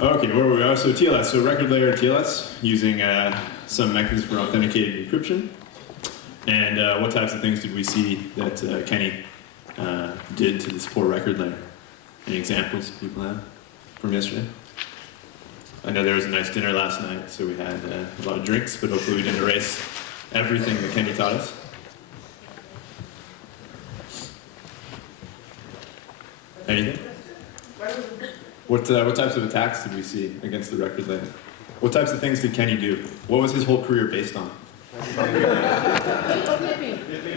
Okay, where were we? So TLS, so record layer TLS, using some mechanism for authenticated encryption. And what types of things did we see that Kenny did to this poor record layer? Any examples people have from yesterday? I know there was a nice dinner last night, so we had a lot of drinks, but hopefully we didn't erase everything that Kenny taught us. Anything? What types of attacks did we see against the record layer? What types of things did Kenny do? What was his whole career based on?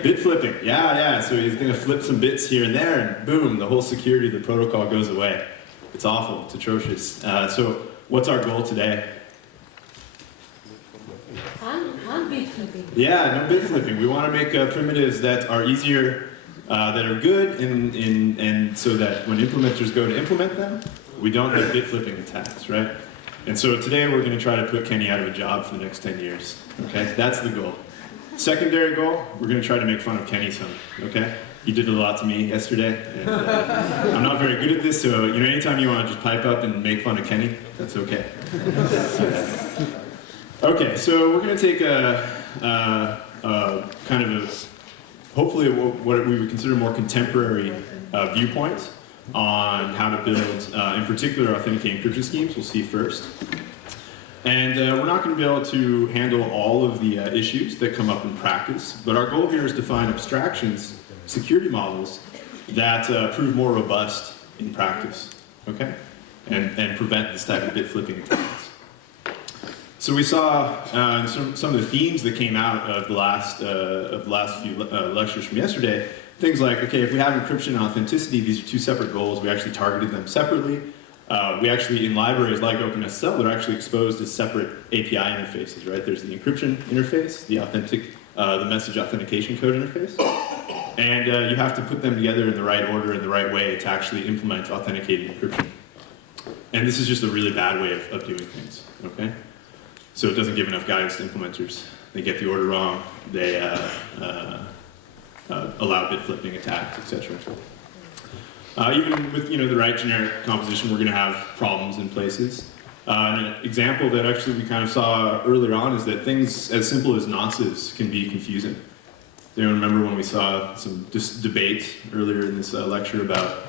Bit flipping, yeah. So he's going to flip some bits here and there, and boom, the whole security of the protocol goes away. It's awful, it's atrocious. So what's our goal today? Bit flipping. Yeah, no bit flipping. We want to make primitives that are easier, that are good, and so that when implementers go to implement them, we don't have bit flipping attacks, right? And so today we're going to try to put Kenny out of a job for the next 10 years, okay? That's the goal. Secondary goal, we're going to try to make fun of Kenny some, okay? He did a lot to me yesterday, and I'm not very good at this, so anytime you want to just pipe up and make fun of Kenny, that's okay. Okay, so we're going to take a kind of a, hopefully what we would consider more contemporary viewpoint on how to build, in particular, authenticating encryption schemes. We'll see first. And we're not going to be able to handle all of the issues that come up in practice, but our goal here is to find abstractions, security models, that prove more robust in practice, okay? And prevent this type of bit flipping attacks. So we saw some of the themes that came out of the last few lectures from yesterday. Things like, okay, if we have encryption and authenticity, these are two separate goals. We actually targeted them separately. We actually, in libraries like OpenSSL, they're actually exposed as separate API interfaces, right? There's the encryption interface, the message authentication code interface. And you have to put them together in the right order, in the right way to actually implement authenticated encryption. And this is just a really bad way of doing things, okay? So it doesn't give enough guidance to implementers. They get the order wrong, they allow bit flipping attacks, etc. Even with the right generic composition, we're going to have problems in places. An example that actually we kind of saw earlier on is that things as simple as nonces can be confusing. Does anyone remember when we saw some debate earlier in this lecture about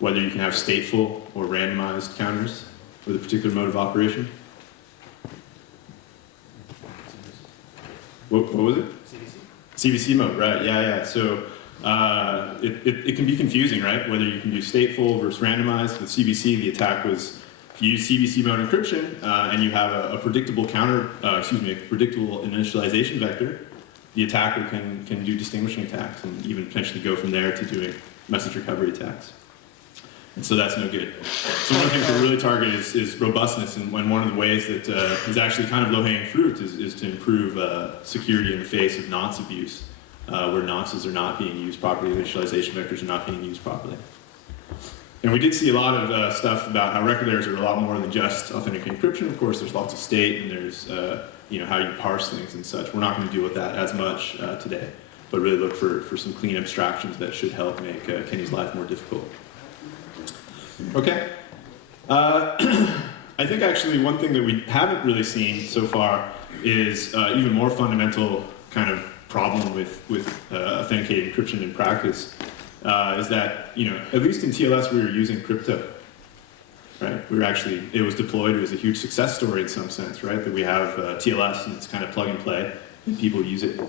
whether you can have stateful or randomized counters with a particular mode of operation? What was it? CVC mode, right, yeah. So it can be confusing, right? Whether you can do stateful versus randomized. With CVC, the attack was, if you use CVC mode encryption and you have a predictable predictable initialization vector, the attacker can do distinguishing attacks and even potentially go from there to doing message recovery attacks. And so that's no good. So one of the things we really target is robustness, and one of the ways that is actually kind of low-hanging fruit is to improve security in the face of nonce abuse, where nonces are not being used properly, initialization vectors are not being used properly. And we did see a lot of stuff about how record layers are a lot more than just authenticating encryption. Of course, there's lots of state, and there's how you parse things and such. We're not going to deal with that as much today, but really look for some clean abstractions that should help make Kenny's life more difficult. Okay. I think actually one thing that we haven't really seen so far is even more fundamental kind of problem with authenticated encryption in practice is that, at least in TLS we were using crypto, right? It was deployed, it was a huge success story in some sense, right? That we have TLS and it's kind of plug and play and people use it.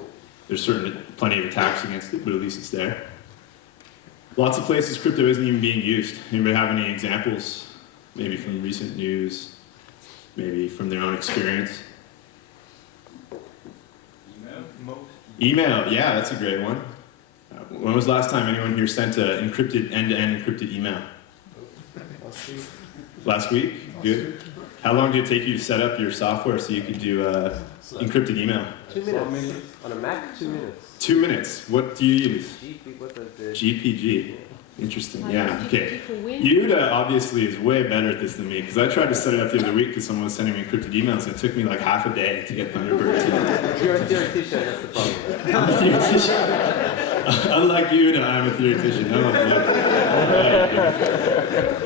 There's certainly plenty of attacks against it, but at least it's there. Lots of places crypto isn't even being used. Anybody have any examples, maybe from recent news, maybe from their own experience? Email, yeah, that's a great one. When was the last time anyone here sent an encrypted, end-to-end encrypted email? Last week? Good. How long did it take you to set up your software so you could do encrypted email? 2 minutes. On a Mac, 2 minutes. 2 minutes. What do you use? GPG. Interesting, yeah, okay. Yehuda obviously is way better at this than me, because I tried to set it up the other week because someone was sending me encrypted emails, and it took me like half a day to get Thunderbird to... You're a theoretician, that's the problem. I'm a theoretician. Unlike Yehuda, I'm a theoretician. Oh,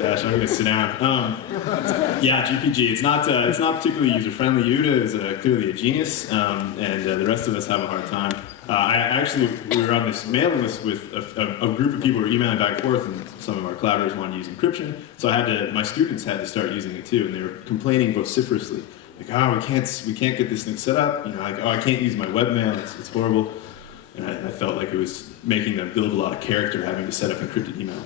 Gosh, I'm gonna sit down. Yeah, GPG. It's not particularly user-friendly. Yehuda is clearly a genius, and the rest of us have a hard time. We were on this mailing list with a group of people who were emailing back and forth, and some of our collaborators wanted to use encryption. So my students had to start using it too, and they were complaining vociferously, like, "Oh, we can't get this thing set up. You know, like, oh, I can't use my webmail. It's horrible." And I felt like it was making them build a lot of character, having to set up encrypted email.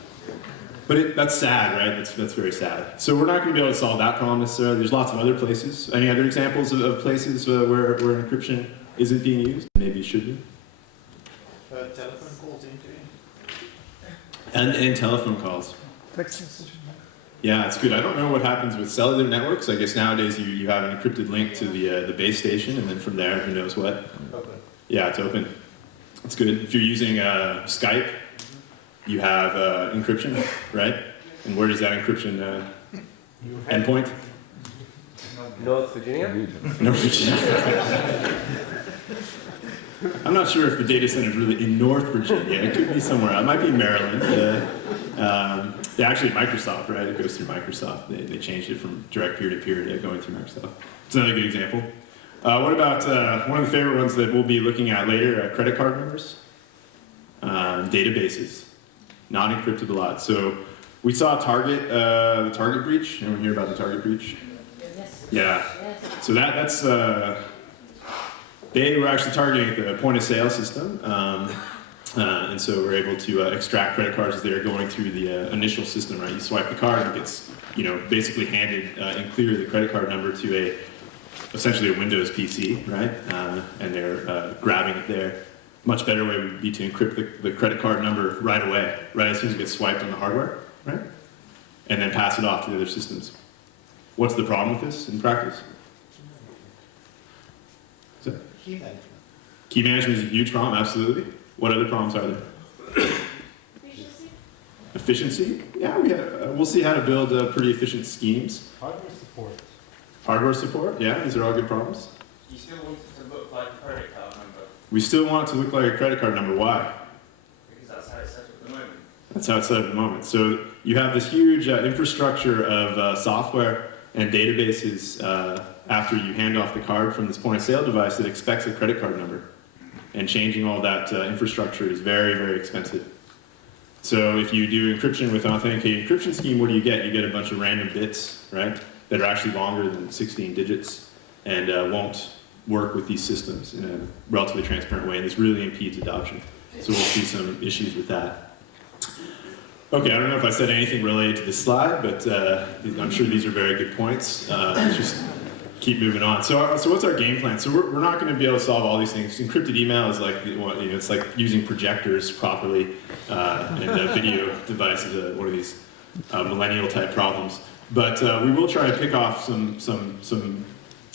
But that's sad, right? That's very sad. So we're not going to be able to solve that problem necessarily. There's lots of other places. Any other examples of places where encryption isn't being used? Maybe it should be. Telephone calls into And telephone calls. Yeah, it's good. I don't know what happens with cellular networks. I guess nowadays you have an encrypted link to the base station, and then from there, who knows what. open. Yeah, it's open. It's good. If you're using Skype, you have encryption, right? And where does that encryption endpoint? North Virginia? North Virginia. I'm not sure if the data center is really in North Virginia. It could be somewhere else. It might be Maryland. Actually, Microsoft, right? It goes through Microsoft. They changed it from direct peer-to-peer to going through Microsoft. It's another good example. What about one of the favorite ones that we'll be looking at later, credit card numbers? Databases, not encrypted a lot. So we saw the Target breach. Anyone hear about the Target breach? Yes. Yeah. Yes. So that's they were actually targeting the point of sale system, and so we're able to extract credit cards as they're going through the initial system. Right, you swipe the card, and it gets basically handed in clear the credit card number to essentially a Windows PC, right? And they're grabbing it there. Much better way would be to encrypt the credit card number right away, right as soon as it gets swiped on the hardware, right? And then pass it off to the other systems. What's the problem with this in practice? Key management. Key management is a huge problem, absolutely. What other problems are there? Efficiency? Efficiency? Yeah, we'll see how to build pretty efficient schemes. Hardware support. Hardware support, yeah, these are all good problems. You still want it to look like a credit card number, We still want it to look like a credit card number. Why? because that's how it's set up at the moment. That's how it's set up at the moment. So you have this huge infrastructure of software and databases after you hand off the card from this point of sale device that expects a credit card number. And changing all that infrastructure is very, very expensive. So if you do encryption with an authenticated encryption scheme, what do? You get a bunch of random bits, right, that are actually longer than 16 digits and won't work with these systems in a relatively transparent way, and this really impedes adoption. So we'll see some issues with that. Okay, I don't know if I said anything related to this slide, but I'm sure these are very good points. Just keep moving on. So what's our game plan? So we're not going to be able to solve all these things. Encrypted email is like, it's like using projectors properly, and video devices, one of these millennial type problems. But we will try to pick off some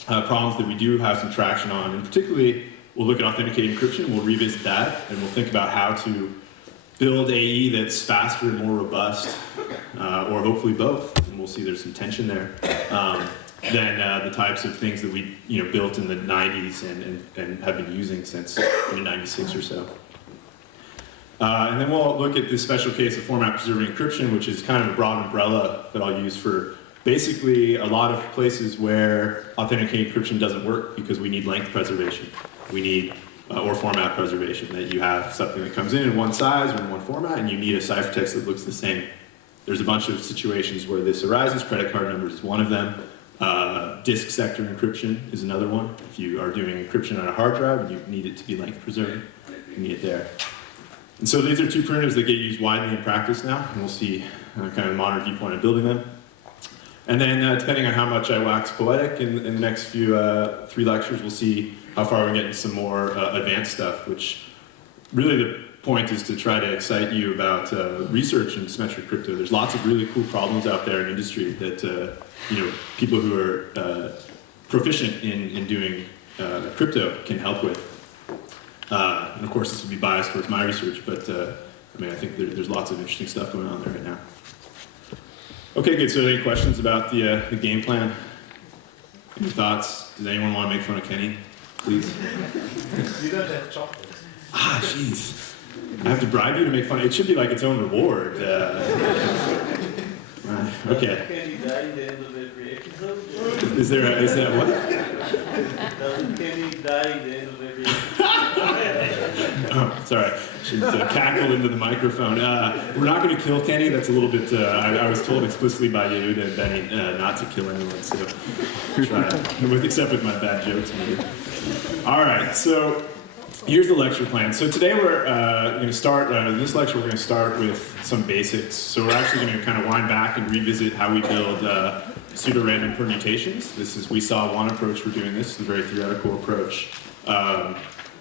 problems that we do have some traction on, and particularly we'll look at authenticated encryption. We'll revisit that, and we'll think about how to build AE that's faster and more robust, or hopefully both. And we'll see there's some tension there. Than the types of things that we built in the 90s and have been using since 96 or so. And then we'll look at this special case of format preserving encryption, which is kind of a broad umbrella that I'll use for basically a lot of places where authenticated encryption doesn't work because we need length preservation. We need, or format preservation, that you have something that comes in one size or in one format, and you need a ciphertext that looks the same. There's a bunch of situations where this arises. Credit card numbers is one of them. Disk sector encryption is another one. If you are doing encryption on a hard drive and you need it to be length preserved, you need it there. And so these are two primitives that get used widely in practice now, and we'll see kind of a modern viewpoint of building them. And then depending on how much I wax poetic in the next few 3 lectures, we'll see how far we get into some more advanced stuff, which really the point is to try to excite you about research in symmetric crypto. There's lots of really cool problems out there in industry that people who are proficient in doing crypto can help with. And of course, this would be biased towards my research, but I think there's lots of interesting stuff going on there right now. Okay, good. So, any questions about the game plan? Any thoughts? Does anyone want to make fun of Kenny? Please. You don't have chocolates. Ah, jeez. I have to bribe you to make fun. It should be like its own reward. Okay. Kenny die in the end of every episode? Is that what? Doesn't Kenny die in the end of every episode? Oh, sorry. Should cackle into the microphone. We're not going to kill Kenny. That's a little bit. I was told explicitly by Yehuda and Benny not to kill anyone. So try except with my bad jokes, maybe. All right. So here's the lecture plan. So today we're going to start. This lecture we're going to start with some basics. So we're actually going to kind of wind back and revisit how we build pseudorandom permutations. We saw one approach for doing this. It's a very theoretical approach.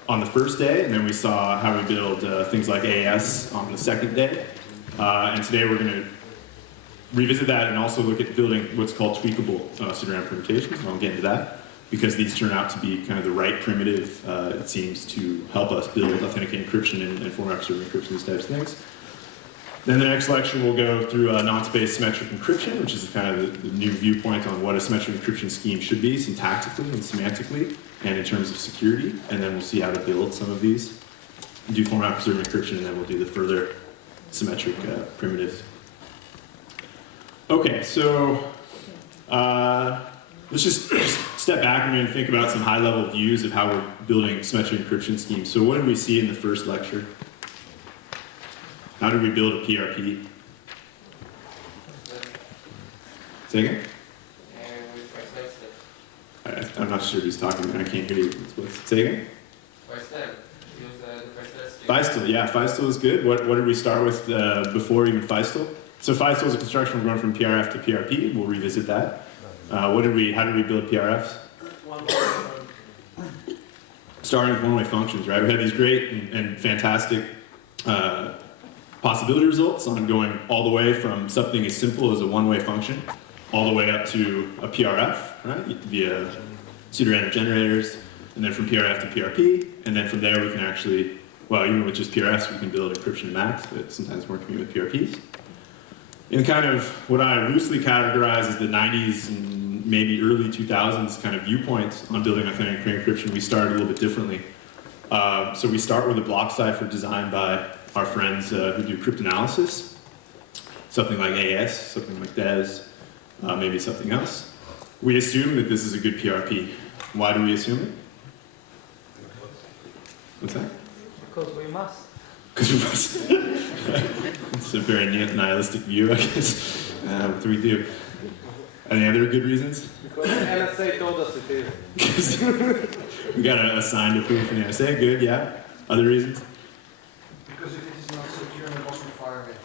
On the first day, and then we saw how we build things like AES on the second day. And today we're going to revisit that and also look at building what's called tweakable pseudorandom permutations, and I'll get into that, because these turn out to be kind of the right primitive, it seems, to help us build authentic encryption and form observed encryption, these types of things. Then the next lecture we'll go through non-space symmetric encryption, which is kind of the new viewpoint on what a symmetric encryption scheme should be, syntactically and semantically, and in terms of security. And then we'll see how to build some of these, do format preserved encryption, and then we'll do the further symmetric primitives. Okay, so let's just step back and think about some high-level views of how we're building symmetric encryption schemes. So what did we see in the first lecture? How do we build a PRP? Say again? I'm not sure who's talking, I can't hear you. Say again? Feistel, yeah, Feistel is good. What did we start with before even Feistel? So Feistel is a construction we're going from PRF to PRP. We'll revisit that. How did we build PRFs? Starting with one-way functions, right? We had these great and fantastic possibility results on going all the way from something as simple as a one-way function all the way up to a PRF, right? Via pseudorandom generators, and then from PRF to PRP, and then from there we can actually, well, even with just PRFs, we can build encryption max, but sometimes more can be with PRPs. In kind of what I loosely categorize as the 90s and maybe early 2000s kind of viewpoints on building authentic encryption, we started a little bit differently. So we start with a block cipher designed by our friends who do cryptanalysis, something like AES, something like DES, maybe something else. We assume that this is a good PRP. Why do we assume it? What's that? Because we must. Because we must. It's a very nihilistic view, I guess. What do we do? Any other good reasons? Because the NSA told us it is. We got a sign to prove from the NSA. Good, yeah. Other reasons? Because if it is not secure in the Boston environment.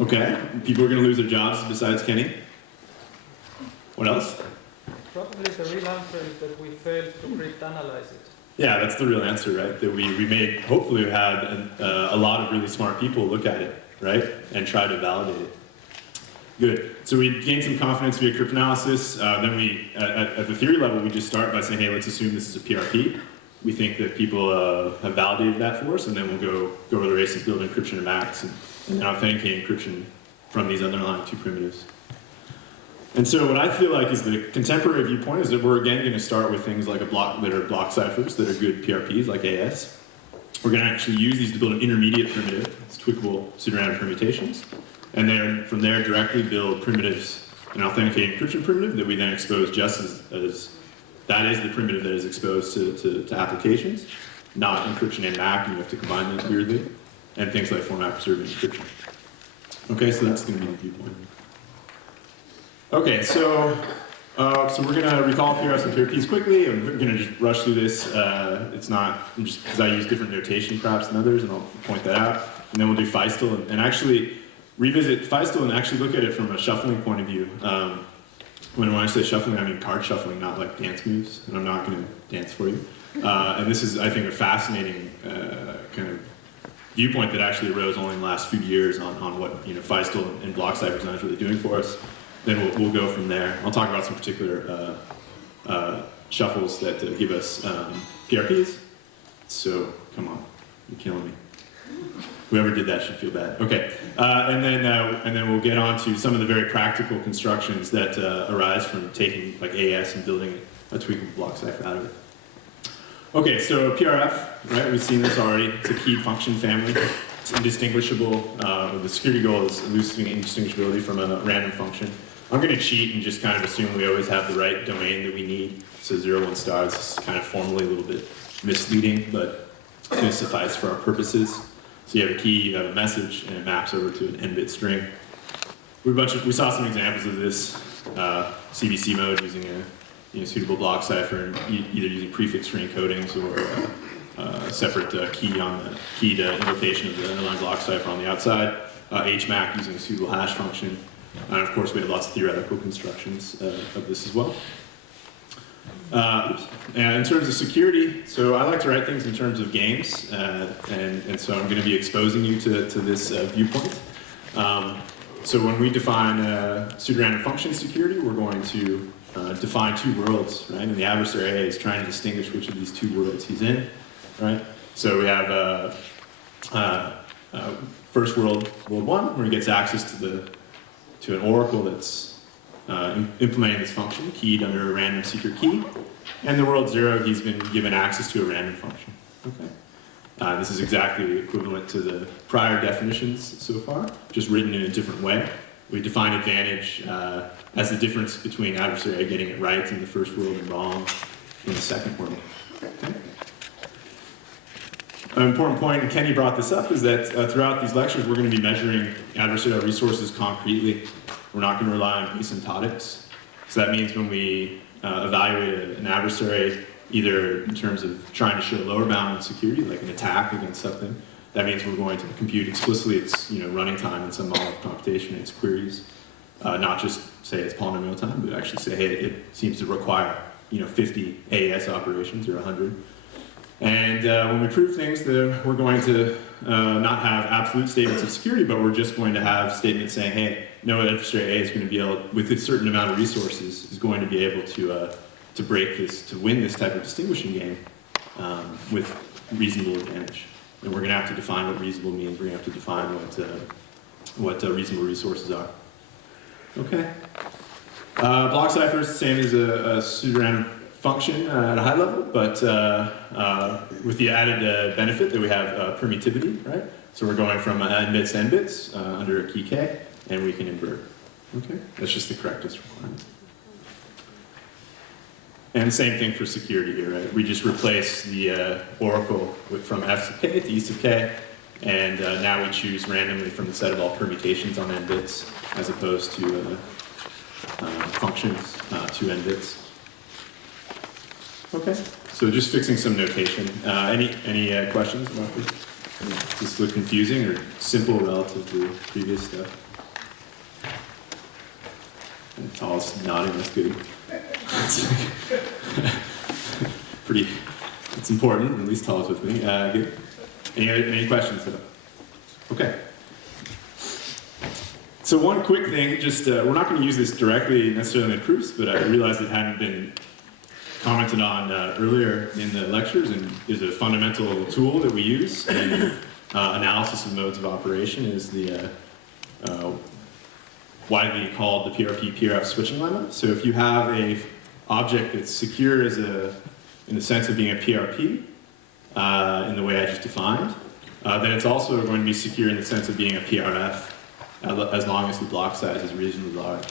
Okay. People are going to lose their jobs besides Kenny. What else? Probably the real answer is that we failed to cryptanalyze it. Yeah, that's the real answer, right? That we made, hopefully we had a lot of really smart people look at it, right? And try to validate it. Good. So we gained some confidence via cryptanalysis. Then we, at the theory level, we just start by saying, hey, let's assume this is a PRP. We think that people have validated that for us, and then we'll go over the races, build encryption and max, and then authenticate encryption from these underlying two primitives. And so what I feel like is the contemporary viewpoint is that we're again going to start with things like that are block ciphers that are good PRPs like AES. We're going to actually use these to build an intermediate primitive, it's tweakable pseudorandom permutations, and then from there directly build primitives, an authenticated encryption primitive that we then expose just as that is the primitive that is exposed to applications, not encryption and MAC, and you have to combine those weirdly, and things like format preserved encryption. Okay, so that's going to be the viewpoint. Okay, so we're going to recall PRFs and PRPs quickly. I'm going to just rush through this. It's not just because I use different notation perhaps than others, and I'll point that out. And then we'll do Feistel and actually revisit Feistel and actually look at it from a shuffling point of view. When I say shuffling, I mean card shuffling, not like dance moves. And I'm not going to dance for you. And this is, I think, a fascinating kind of viewpoint that actually arose only in the last few years on what Feistel and block cipher design is really doing for us. Then we'll go from there. I'll talk about some particular shuffles that give us PRPs. So come on, you're killing me. Whoever did that should feel bad. Okay, and then we'll get on to some of the very practical constructions that arise from taking like AES and building a tweakable block cipher out of it. Okay, so PRF, right? We've seen this already. It's a keyed function family. It's indistinguishable. The security goal is elucidating indistinguishability from a random function. I'm going to cheat and just kind of assume we always have the right domain that we need. So 0, 1 star. This is kind of formally a little bit misleading, but it's going to suffice for our purposes. So you have a key, you have a message, and it maps over to an n-bit string. We saw some examples of this CBC mode using a suitable block cipher, and either using prefix string encodings or a separate key on the keyed invocation of the underlying block cipher on the outside. HMAC using a suitable hash function. And of course, we have lots of theoretical constructions of this as well. And in terms of security, so I like to write things in terms of games, and so I'm going to be exposing you to this viewpoint. So when we define pseudorandom function security, we're going to define two worlds, right? And the adversary A is trying to distinguish which of these two worlds he's in, right? So we have first world, world 1, where he gets access to an oracle that's implementing this function, keyed under a random secret key. And the world 0, he's been given access to a random function. Okay. This is exactly equivalent to the prior definitions so far, just written in a different way. We define advantage as the difference between adversary A getting it right in the first world and wrong in the second world. Okay. An important point, and Kenny brought this up, is that throughout these lectures we're going to be measuring adversarial resources concretely. We're not going to rely on asymptotics. So that means when we evaluate an adversary, either in terms of trying to show lower bound in security, like an attack against something, that means we're going to compute explicitly its running time in some model of computation, its queries, not just say it's polynomial time, but actually say, hey, it seems to require 50 AES operations or 100. And when we prove things, we're going to not have absolute statements of security, but we're just going to have statements saying, hey, no adversary A is going to be able, with a certain amount of resources, is going to be able to break this, to win this type of distinguishing game with reasonable advantage. And we're going to have to define what reasonable means. We're going to have to define what reasonable resources are. Okay. Block cipher is the same as a pseudorandom function at a high level, but with the added benefit that we have permittivity, right? So we're going from n bits to n bits under a key k, and we can invert. Okay, that's just the correctness requirement. And same thing for security here, right? We just replace the oracle from f sub k to e sub k, and now we choose randomly from the set of all permutations on n bits, as opposed to functions to n bits. Okay, so just fixing some notation. Any questions about this? Does this look confusing or simple relative to previous stuff? And Tall's nodding, that's good. Pretty, it's important, at least Tall's with me. Good. Any questions though? Okay. So one quick thing, just we're not going to use this directly necessarily in the proofs, but I realized it hadn't been commented on earlier in the lectures, and is a fundamental tool that we use in analysis of modes of operation, is the widely called the PRP switching level. So if you have a object that's secure as in the sense of being a PRP, in the way I just defined, then it's also going to be secure in the sense of being a PRF, as long as the block size is reasonably large.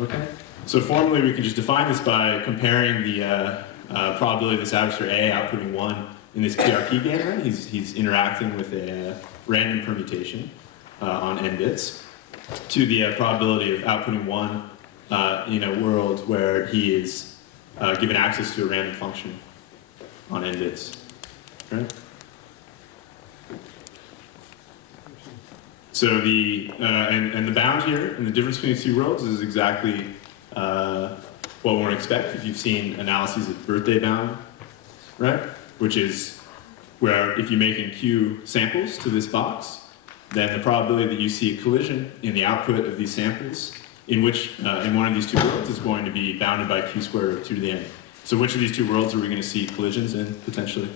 Okay. So formally, we can just define this by comparing the probability of this adversary A outputting 1 in this PRP game. Right? He's interacting with a random permutation on n bits, to the probability of outputting 1 in a world where he is given access to a random function on n bits. Right? So and the bound here, and the difference between the two worlds, is exactly what one would expect if you've seen analyses of birthday bound, right? Which is where if you make in Q samples to this box, then the probability that you see a collision in the output of these samples, in which in one of these two worlds, is going to be bounded by Q squared over 2 to the n. So which of these two worlds are we going to see collisions in potentially?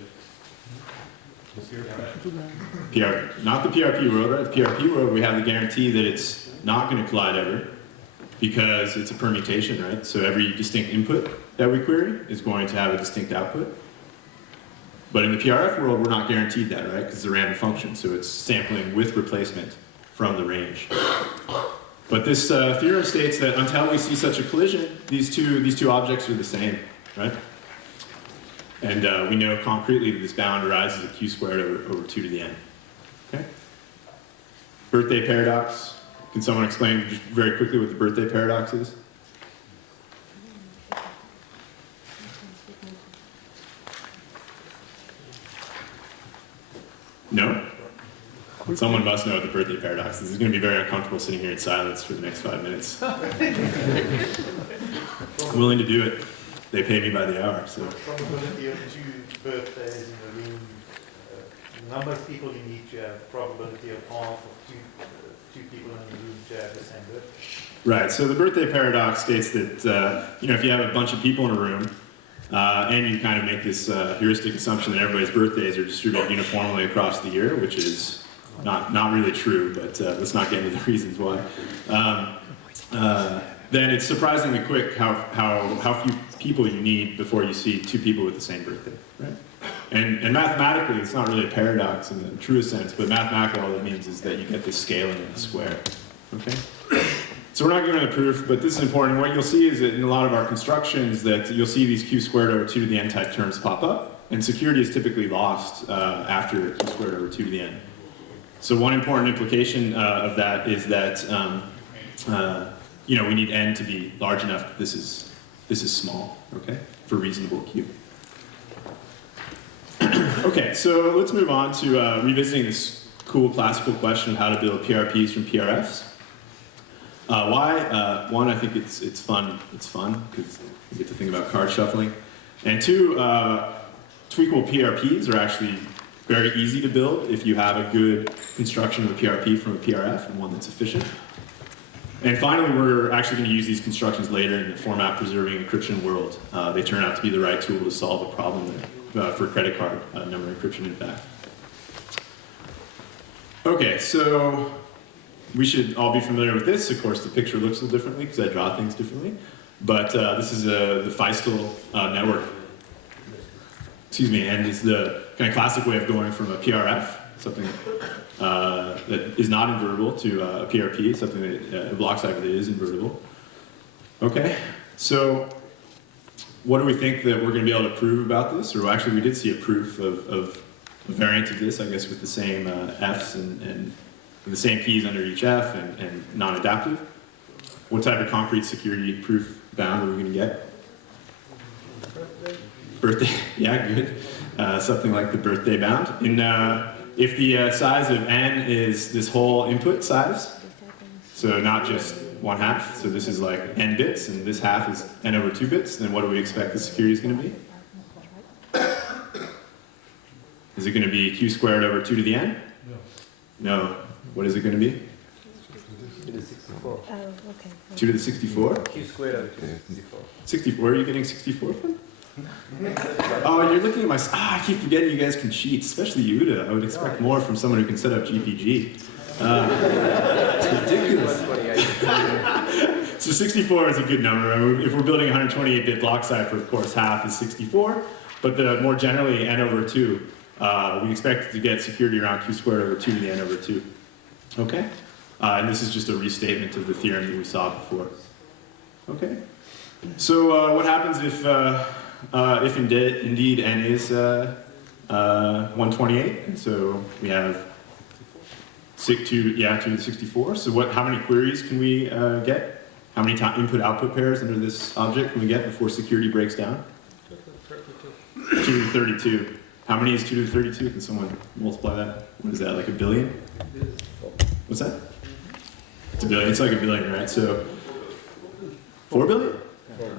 Not the PRP world, right? The PRP world, we have the guarantee that it's not going to collide ever, because it's a permutation, right? So every distinct input that we query is going to have a distinct output. But in the PRF world, we're not guaranteed that, right? Because it's a random function, so it's sampling with replacement from the range. But this theorem states that until we see such a collision, these two objects are the same, right? And we know concretely that this bound arises at q squared over 2 to the n. Okay? Birthday paradox. Can someone explain just very quickly what the birthday paradox is? No? Someone must know what the birthday paradox is. This is going to be very uncomfortable sitting here in silence for the next 5 minutes. I'm willing to do it. They pay me by the hour, so. Probability of 2 birthdays in the room, number of people you need to have, probability of half of two people in the room to have the same birthday. Right, so the birthday paradox states that, if you have a bunch of people in a room, and you kind of make this heuristic assumption that everybody's birthdays are distributed uniformly across the year, which is not really true, but let's not get into the reasons why. Then it's surprisingly quick how few people you need before you see 2 people with the same birthday, right? And mathematically, it's not really a paradox in the truest sense, but mathematically all it means is that you get this scaling of the square, okay? So we're not giving a proof, but this is important. What you'll see is that in a lot of our constructions that you'll see these q squared over 2 to the n type terms pop up, and security is typically lost after q squared over 2 to the n. So one important implication of that is that we need n to be large enough that this is small, okay, for reasonable q. Okay, so let's move on to revisiting this cool classical question of how to build PRPs from PRFs. Why? One, I think it's fun. It's fun because you get to think about card shuffling. And 2, tweakable PRPs are actually very easy to build if you have a good construction of a PRP from a PRF and one that's efficient. And finally, we're actually going to use these constructions later in the format-preserving encryption world. They turn out to be the right tool to solve a problem for credit card number encryption, in fact. Okay, so we should all be familiar with this. Of course, the picture looks a little differently because I draw things differently. But this is the Feistel network. Excuse me, and it's the kind of classic way of going from a PRF, something that is not invertible, to a PRP, something that a block cipher that is invertible. Okay, so what do we think that we're going to be able to prove about this? Or actually, we did see a proof of a variant of this, I guess, with the same Fs and the same keys under each F and non-adaptive. What type of concrete security proof bound are we going to get? Birthday, yeah, good. Something like the birthday bound. If the size of n is this whole input size, so not just 1/2, so this is like n bits, and this half is n over 2 bits, then what do we expect the security is going to be? Is it going to be q squared over 2 to the n? No. What is it going to be? 2 to the 64. Oh, okay. 2 to the 64? Q squared over 2 to the 64. 64, where are you getting 64 from? Oh, you're looking at my... I keep forgetting you guys can cheat, especially Yehuda. I would expect more from someone who can set up GPG. It's ridiculous. 128. So 64 is a good number. I mean, if we're building a 128-bit block cipher, of course, half is 64. But more generally, n over 2, we expect to get security around q squared over 2 to the n over 2. Okay? And this is just a restatement of the theorem that we saw before. Okay? So what happens if indeed n is 128? And so we have 2 to the 64. So how many queries can we get? How many input-output pairs under this object can we get before security breaks down? 2 to the 32. How many is 2 to the 32? Can someone multiply that? What is that, like a billion? What's that? It's a billion. It's like a billion, right? So 4 billion?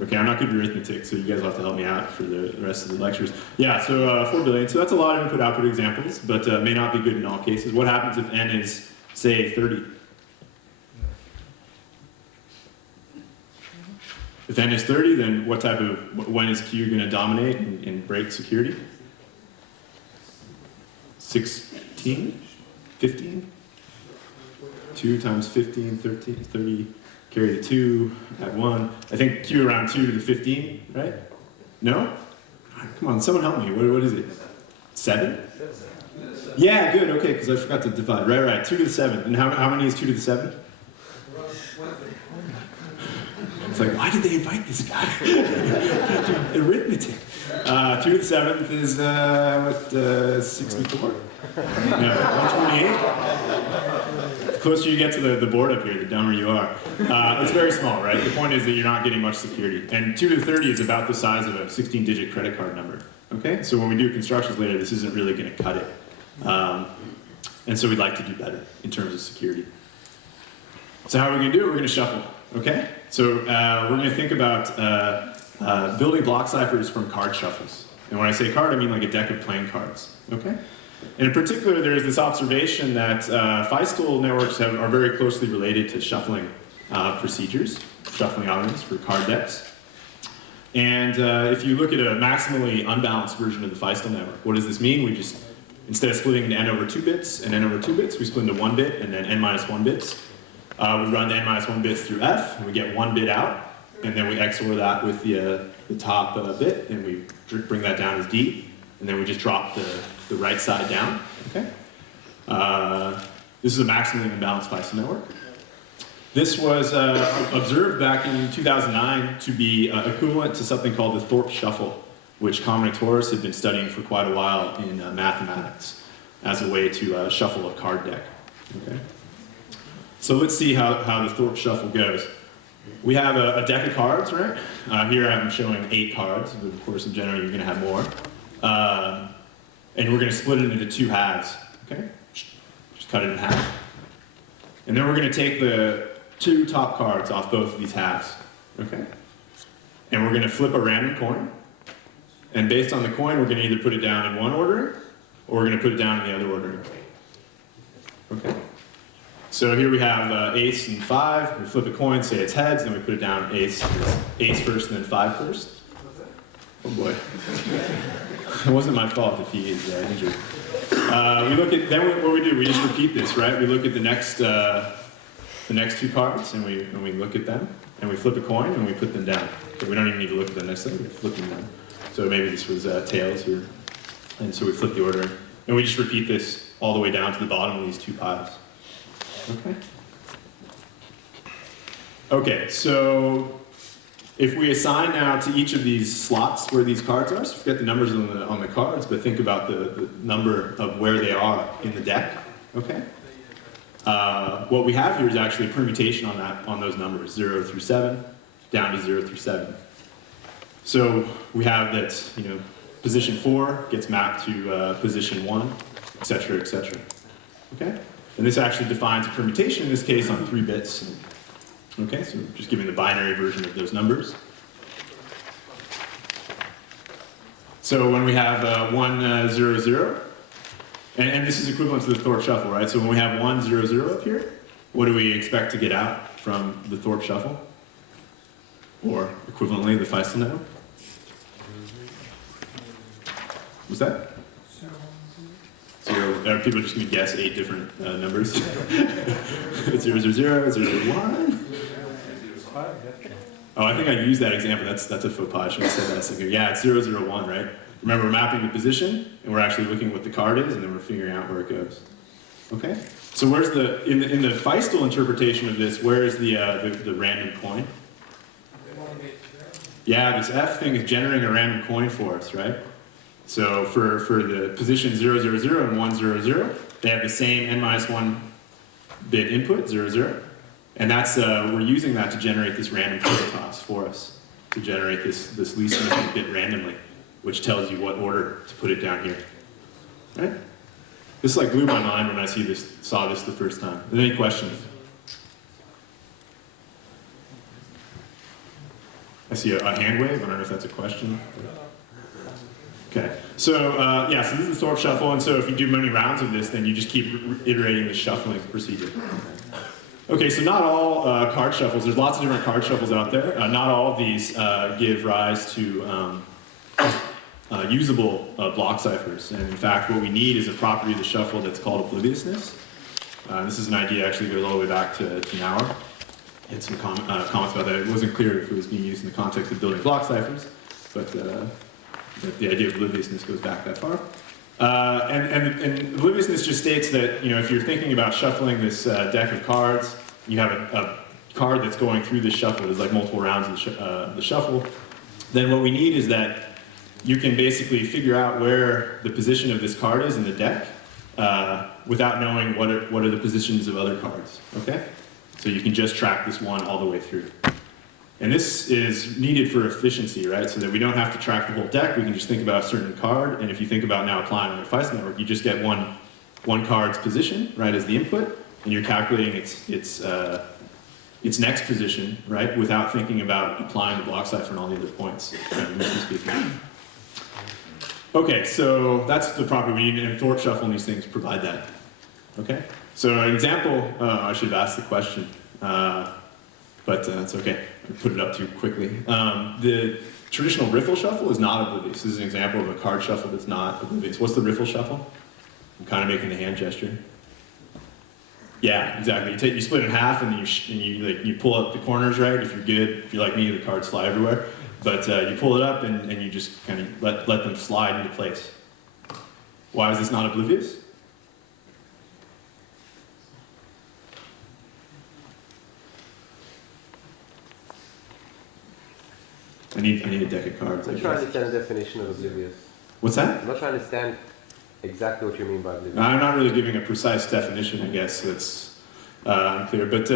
Okay, I'm not good at arithmetic, so you guys will have to help me out for the rest of the lectures. Yeah, so 4 billion. So that's a lot of input-output examples, but may not be good in all cases. What happens if n is, say, 30? If n is 30, then when is Q going to dominate and break security? 16? 15? 2 times 15, 13, 30, carry the 2, add 1. I think Q around 2 to the 15, right? No? Come on, someone help me. What is it? 7? Yeah, good, okay, because I forgot to divide. Right, 2 to the 7. And how many is 2 to the 7? It's like, why did they invite this guy? Arithmetic. 2 to the 7th is, 64? No, 128? The closer you get to the board up here, the dumber you are. It's very small, right? The point is that you're not getting much security. And 2 to the 30 is about the size of a 16-digit credit card number. Okay? So when we do constructions later, this isn't really going to cut it. And so we'd like to do better in terms of security. So how are we going to do it? We're going to shuffle. Okay? So we're going to think about building block ciphers from card shuffles. And when I say card, I mean like a deck of playing cards. Okay? And in particular, there's this observation that Feistel networks are very closely related to shuffling procedures, shuffling algorithms for card decks. And if you look at a maximally unbalanced version of the Feistel network, what does this mean? We just, instead of splitting into n over 2 bits and n over 2 bits, we split into 1 bit and then n minus 1 bits. We run the n minus 1 bits through f, and we get 1 bit out, and then we XOR that with the top bit, and we bring that down as d, and then we just drop the right side down. Okay. This is a maximally unbalanced Feistel network. This was observed back in 2009 to be equivalent to something called the Thorpe shuffle, which combinatorists had been studying for quite a while in mathematics as a way to shuffle a card deck. Okay. So let's see how the Thorpe shuffle goes. We have a deck of cards, right? Here I'm showing 8 cards, but of course in general you're going to have more. And we're going to split it into 2 halves, okay? Just cut it in half. And then we're going to take the 2 top cards off both of these halves, okay? And we're going to flip a random coin. And based on the coin, we're going to either put it down in one order, or we're going to put it down in the other order. Okay? So here we have ace and 5. We flip a coin, say it's heads, then we put it down ace first and then 5 first. Oh boy. It wasn't my fault if he is injured. We look at, then what we do, we just repeat this, right? We look at the next 2 cards and we look at them, and we flip a coin and we put them down. So we don't even need to look at the next thing, we flip them down. So maybe this was tails here. And so we flip the order. And we just repeat this all the way down to the bottom of these 2 piles. Okay. Okay, so if we assign now to each of these slots where these cards are, so forget the numbers on the cards, but think about the number of where they are in the deck. Okay. What we have here is actually a permutation on those numbers, 0 through 7, down to 0 through 7. So we have that, position 4 gets mapped to position 1, etc., etc. Okay? And this actually defines a permutation, in this case, on 3 bits. Okay, so just giving the binary version of those numbers. So when we have 1, 0, 0, and this is equivalent to the Thorpe shuffle, right? So when we have 1, 0, 0 up here, what do we expect to get out from the Thorpe shuffle? Or equivalently, the Feistel network? What's that? 0. Are people just going to guess 8 different numbers? It's 0, 0, 0, 0, 0, 1. Oh, I think I used that example. That's a faux pas. I should have said that a second. Yeah, it's 0, 0, 1, right? Remember, we're mapping the position, and we're actually looking at what the card is, and then we're figuring out where it goes. Okay? So where's in the Feistel interpretation of this, where is the random coin? Yeah, this F thing is generating a random coin for us, right? So for the position 0, 0, 0 and 1, 0, 0, they have the same n-1 bit input, 0, 0. And that's, we're using that to generate this random coin toss for us, to generate this least significant bit randomly, which tells you what order to put it down here. Right? This like blew my mind when I saw this the first time. Are there any questions? I see a hand wave. I don't know if that's a question. Okay, so yeah, so this is the Thorpe shuffle, and so if you do many rounds of this, then you just keep iterating the shuffling procedure. Okay, so not all card shuffles, there's lots of different card shuffles out there. Not all of these give rise to usable block ciphers, and in fact what we need is a property of the shuffle that's called obliviousness. This is an idea actually goes all the way back to Nauer. I had some comments about that. It wasn't clear if it was being used in the context of building block ciphers, but the idea of obliviousness goes back that far. And obliviousness just states that, you know, if you're thinking about shuffling this deck of cards, you have a card that's going through the shuffle. There's like multiple rounds of the shuffle. Then what we need is that you can basically figure out where the position of this card is in the deck without knowing what are the positions of other cards, okay? So you can just track this one all the way through. And this is needed for efficiency, right? So that we don't have to track the whole deck, we can just think about a certain card, and if you think about now applying on the Feistel network, you just get one card's position, right, as the input, and you're calculating its next position, right, without thinking about applying the block cipher and all the other points, Okay, so that's the property we need, and Thorpe shuffle and these things provide that. Okay, so an example, I should have asked the question, but that's okay. I put it up too quickly. The traditional riffle shuffle is not oblivious. This is an example of a card shuffle that's not oblivious. What's the riffle shuffle? I'm kind of making the hand gesture. Yeah, exactly. You split it in half and you pull up the corners, right? If you're good, if you're like me, the cards fly everywhere. But you pull it up and you just kind of let them slide into place. Why is this not oblivious? I need a deck of cards. I'm trying to understand the definition of oblivious. What's that? I'm not trying to understand exactly what you mean by oblivious. I'm not really giving a precise definition, I guess. That's unclear. But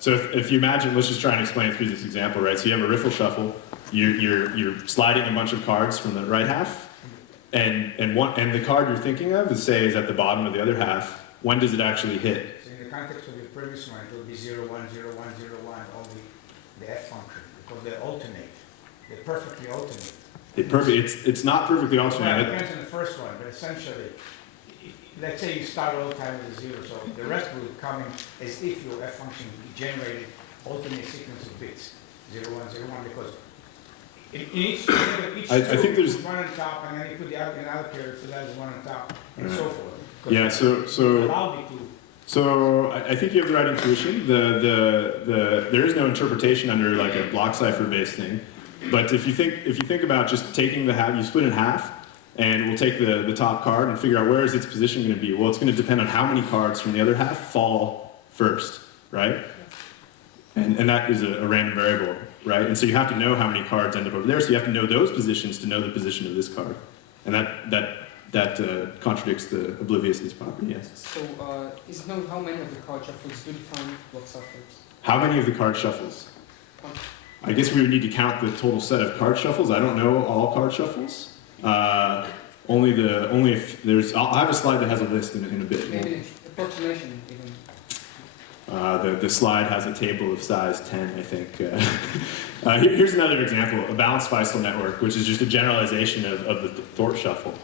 so if you imagine, let's just try and explain it through this example, right? So you have a riffle shuffle. You're sliding a bunch of cards from the right half, and the card you're thinking of, is at the bottom of the other half. When does it actually hit? So in the context of the previous one, it will be 0, 1, 0, 1, 0, 1, all the F function, because they alternate. They perfectly alternate. It's not perfectly Well, it alternated. depends on the first one, but essentially, let's say you start all the time with a 0, so the rest will come in as if your F function generated alternate sequence of bits, 0, 1, 0, 1, because in each I think there's one on top, and then you put the other another pair, so that's one on top, and so forth. yeah. So Allow me to. So I think you have the right intuition. There is no interpretation under like a block cipher based thing. But if you think about just taking the half, you split it in half, and we'll take the top card and figure out where is its position going to be. Well, it's going to depend on how many cards from the other half fall first, right? And that is a random variable, right? And so you have to know how many cards end up over there. So you have to know those positions to know the position of this card, and that contradicts the obliviousness property. Yes. So, is it known how many of the card shuffles do define block ciphers? How many of the card shuffles? I guess we would need to count the total set of card shuffles. I don't know all card shuffles. Only if there's. I'll have a slide that has a list in a bit. Maybe approximation even. The slide has a table of size 10, I think. Here's another example: a balanced Feistel network, which is just a generalization of the Thorpe shuffle.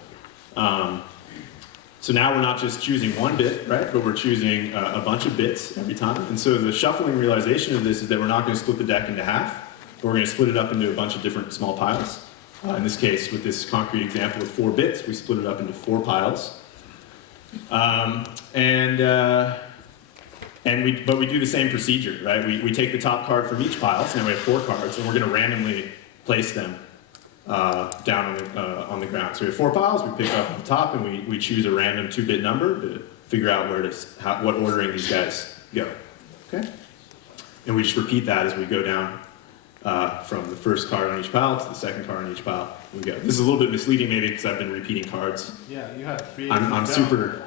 So now we're not just choosing one bit, right? But we're choosing a bunch of bits every time. And so the shuffling realization of this is that we're not going to split the deck into half. We're going to split it up into a bunch of different small piles. In this case, with this concrete example of 4 bits, we split it up into 4 piles. But we do the same procedure, right? We take the top card from each pile, so now we have 4 cards, and we're going to randomly place them down on the ground. So we have 4 piles, we pick up the top, and we choose a random 2-bit number to figure out what ordering these guys go. Okay? And we just repeat that as we go down from the first card on each pile to the second card on each pile. We go. This is a little bit misleading maybe because I've been repeating cards. Yeah, you have 3. I'm super.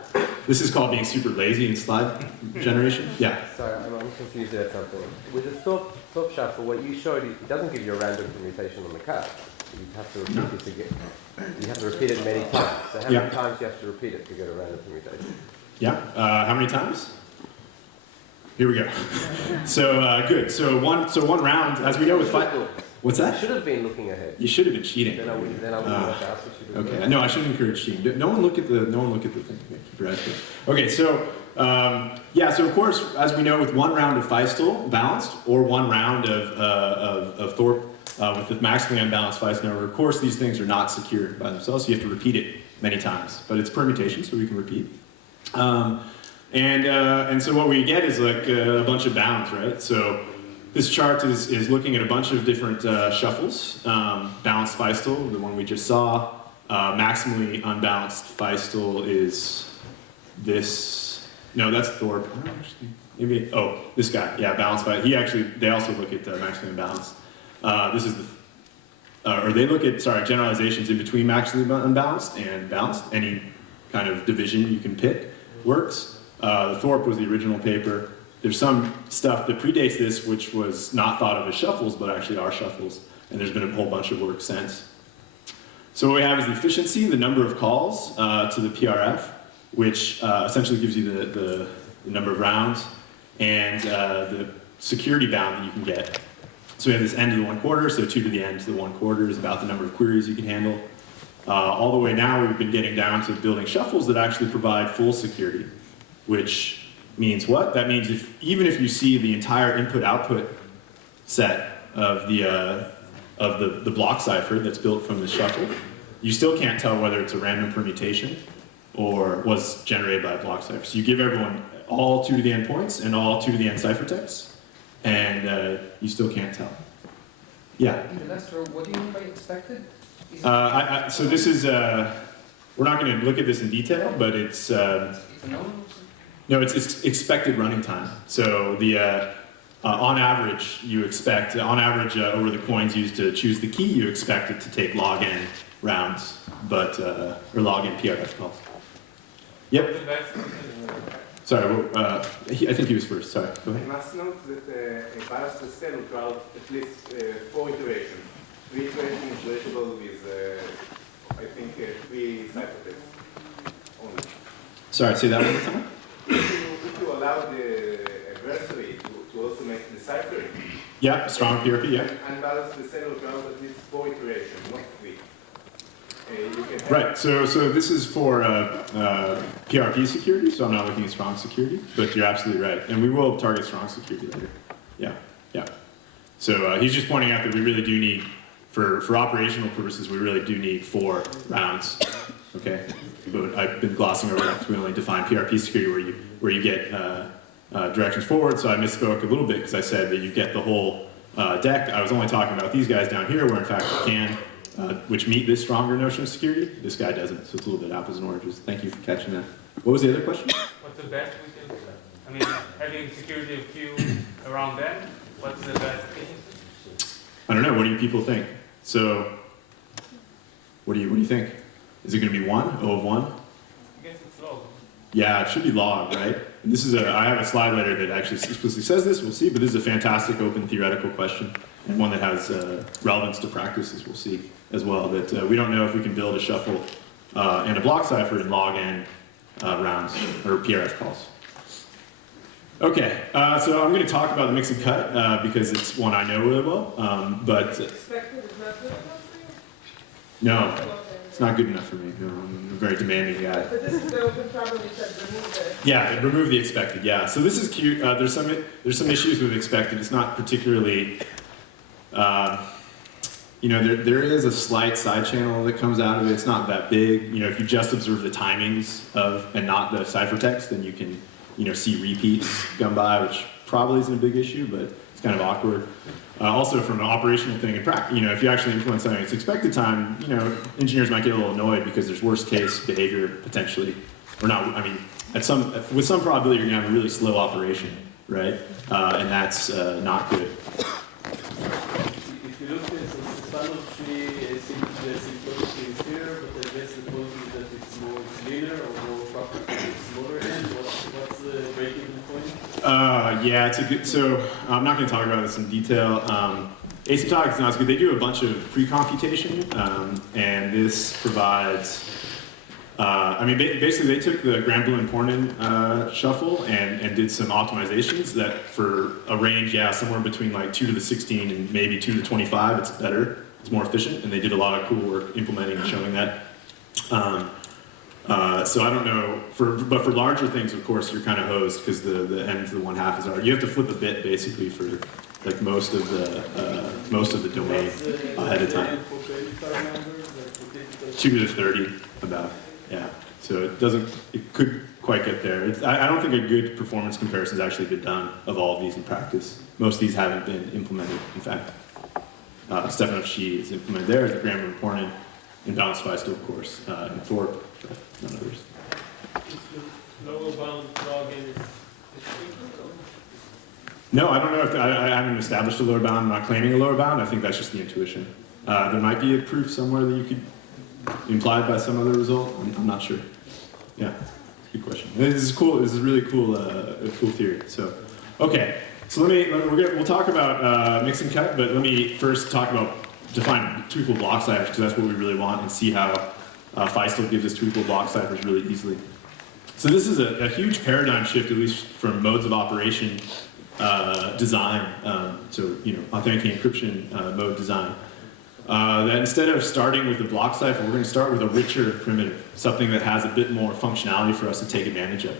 This is called being super lazy in slide generation. Yeah. Sorry, I'm confused at something. With the Thorpe shuffle, what you showed, it doesn't give you a random permutation on the card. You have to repeat it to get. You have to repeat it many times. So how many times do you have to repeat it to get a random permutation? Yeah. How many times? Here we go. So good. So one round, as we know with what's I that? should have been looking ahead. You should have been cheating. Then I wouldn't have asked what you Okay. No, I shouldn't encourage cheating. No one look at the thing. Keep your eyes closed. Okay. So so of course, as we know, with one round of Feistel balanced or one round of Thorpe with the maximally unbalanced Feistel network, of course these things are not secure by themselves. So you have to repeat it many times. But it's permutation, so we can repeat. And so what we get is like a bunch of bounds, right? So this chart is looking at a bunch of different shuffles. Balanced Feistel, the one we just saw. Maximally unbalanced Feistel is this. No, that's Thorpe. I don't know, actually. Maybe. Oh, this guy. Yeah, balanced Feistel. He actually. They also look at maximally unbalanced. This is the. Or they look at generalizations in between maximally unbalanced and balanced. Any kind of division you can pick works. The Thorpe was the original paper. There's some stuff that predates this, which was not thought of as shuffles, but actually are shuffles. And there's been a whole bunch of work since. So what we have is the efficiency, the number of calls to the PRF, which essentially gives you the number of rounds, and the security bound that you can get. So we have this n to the 1/4, so 2 to the n to the 1/4 is about the number of queries you can handle. All the way now we've been getting down to building shuffles that actually provide full security, which means what? That means even if you see the entire input-output set of the block cipher that's built from the shuffle, you still can't tell whether it's a random permutation or was generated by a block cipher. So you give everyone all 2 to the n points and all 2 to the n ciphertexts, and you still can't tell. Yeah? In the last row, what do you mean by expected? So this is, we're not going to look at this in detail, but it's It's a known? no, it's expected running time. So the on average, you expect, over the coins used to choose the key, you expect it to take log n rounds, but, or log n PRF calls. Yep. The best Sorry, I think he was first. Sorry, go I ahead. must note that a biased cell will crowd at least 4 iterations. 3 iterations is reachable with, I think, 3 ciphertexts only. Sorry, say that one more time. If you allow the adversary to also make the cipher, Yeah, strong PRP, yeah. unbalanced the cell will crowd at least 4 iterations, not 3. You can have Right, so this is for PRP security, so I'm not looking at strong security, but you're absolutely right. And we will target strong security later. Yeah, yeah. So he's just pointing out that we really do need, for operational purposes, we really do need 4 rounds, okay? But I've been glossing over that because we only define PRP security where you get directions forward, so I misspoke a little bit because I said that you get the whole deck. I was only talking about these guys down here where in fact you can, which meet this stronger notion of security. This guy doesn't, so it's a little bit apples and oranges. Thank you for catching that. What was the other question? What's the best we can do? I mean, having security of Q around them, what's the best thing? I don't know. What do you people think? So, what do you think? Is it going to be 1? O of 1? I guess it's log. Yeah, it should be log, right? And this is I have a slide later that actually explicitly says this. We'll see, but this is a fantastic open theoretical question and one that has relevance to practice, as we'll see as well. That we don't know if we can build a shuffle and a block cipher in log n rounds or PRF calls. Okay, so I'm going to talk about the mix and cut because it's one I know really well. But Expected is not good enough for you? no, it's not good enough for me. No, I'm a very demanding guy. But this is the open problem you said remove the. Yeah, remove the expected. Yeah, so this is cute. There's some issues with expected. It's not particularly. You know, there is a slight side channel that comes out of it. It's not that big. You know, if you just observe the timings of and not the ciphertext, then you can, you know, see repeats come by, which probably isn't a big issue, but it's kind of awkward. Also, from an operational thing in practice, you know, if you actually implement something that's expected time, you know, engineers might get a little annoyed because there's worst case behavior potentially, or not. I mean, with some probability, you're gonna have a really slow operation, right? And that's not good. If you look at the span of tree, symptotically is here, but I guess the point is that it's linear or more practical, smaller end. What's the breaking point? Yeah, it's a good. So I'm not going to talk about this in detail. Asymptotic is not as good. They do a bunch of pre-computation, and this provides. I mean, basically, they took the Granblum-Pornin shuffle and did some optimizations that for a range, yeah, somewhere between like 2 to the 16 and maybe 2 to the 25, it's better, it's more efficient, and they did a lot of cool work implementing and showing that. So I don't know, but for larger things, of course, you're kind of hosed because the n to the 1/2 is already. You have to flip a bit basically for like most of the domain ahead of time. 2 to the 30 about. Yeah, so it could quite get there. I don't think a good performance comparison has actually been done of all of these in practice. Most of these haven't been implemented, in fact. Stefanov Shi is implemented there as a Granblum-Pornin. in balanced Feistel, of course, and Thorpe, but none others. Lower bound login is tweakable? No, I don't know if I haven't established a lower bound. I'm not claiming a lower bound. I think that's just the intuition. There might be a proof somewhere that you could implied by some other result. I'm not sure. Yeah, good question. This is cool. This is really cool. A cool theory. So, okay. So we'll talk about mix and cut, but let me first talk about define tweakable block ciphers because that's what we really want, and see how Feistel gives us tweakable block ciphers really easily. So this is a huge paradigm shift, at least from modes of operation design. So authentic encryption mode design. That instead of starting with the block cipher, we're going to start with a richer primitive, something that has a bit more functionality for us to take advantage of.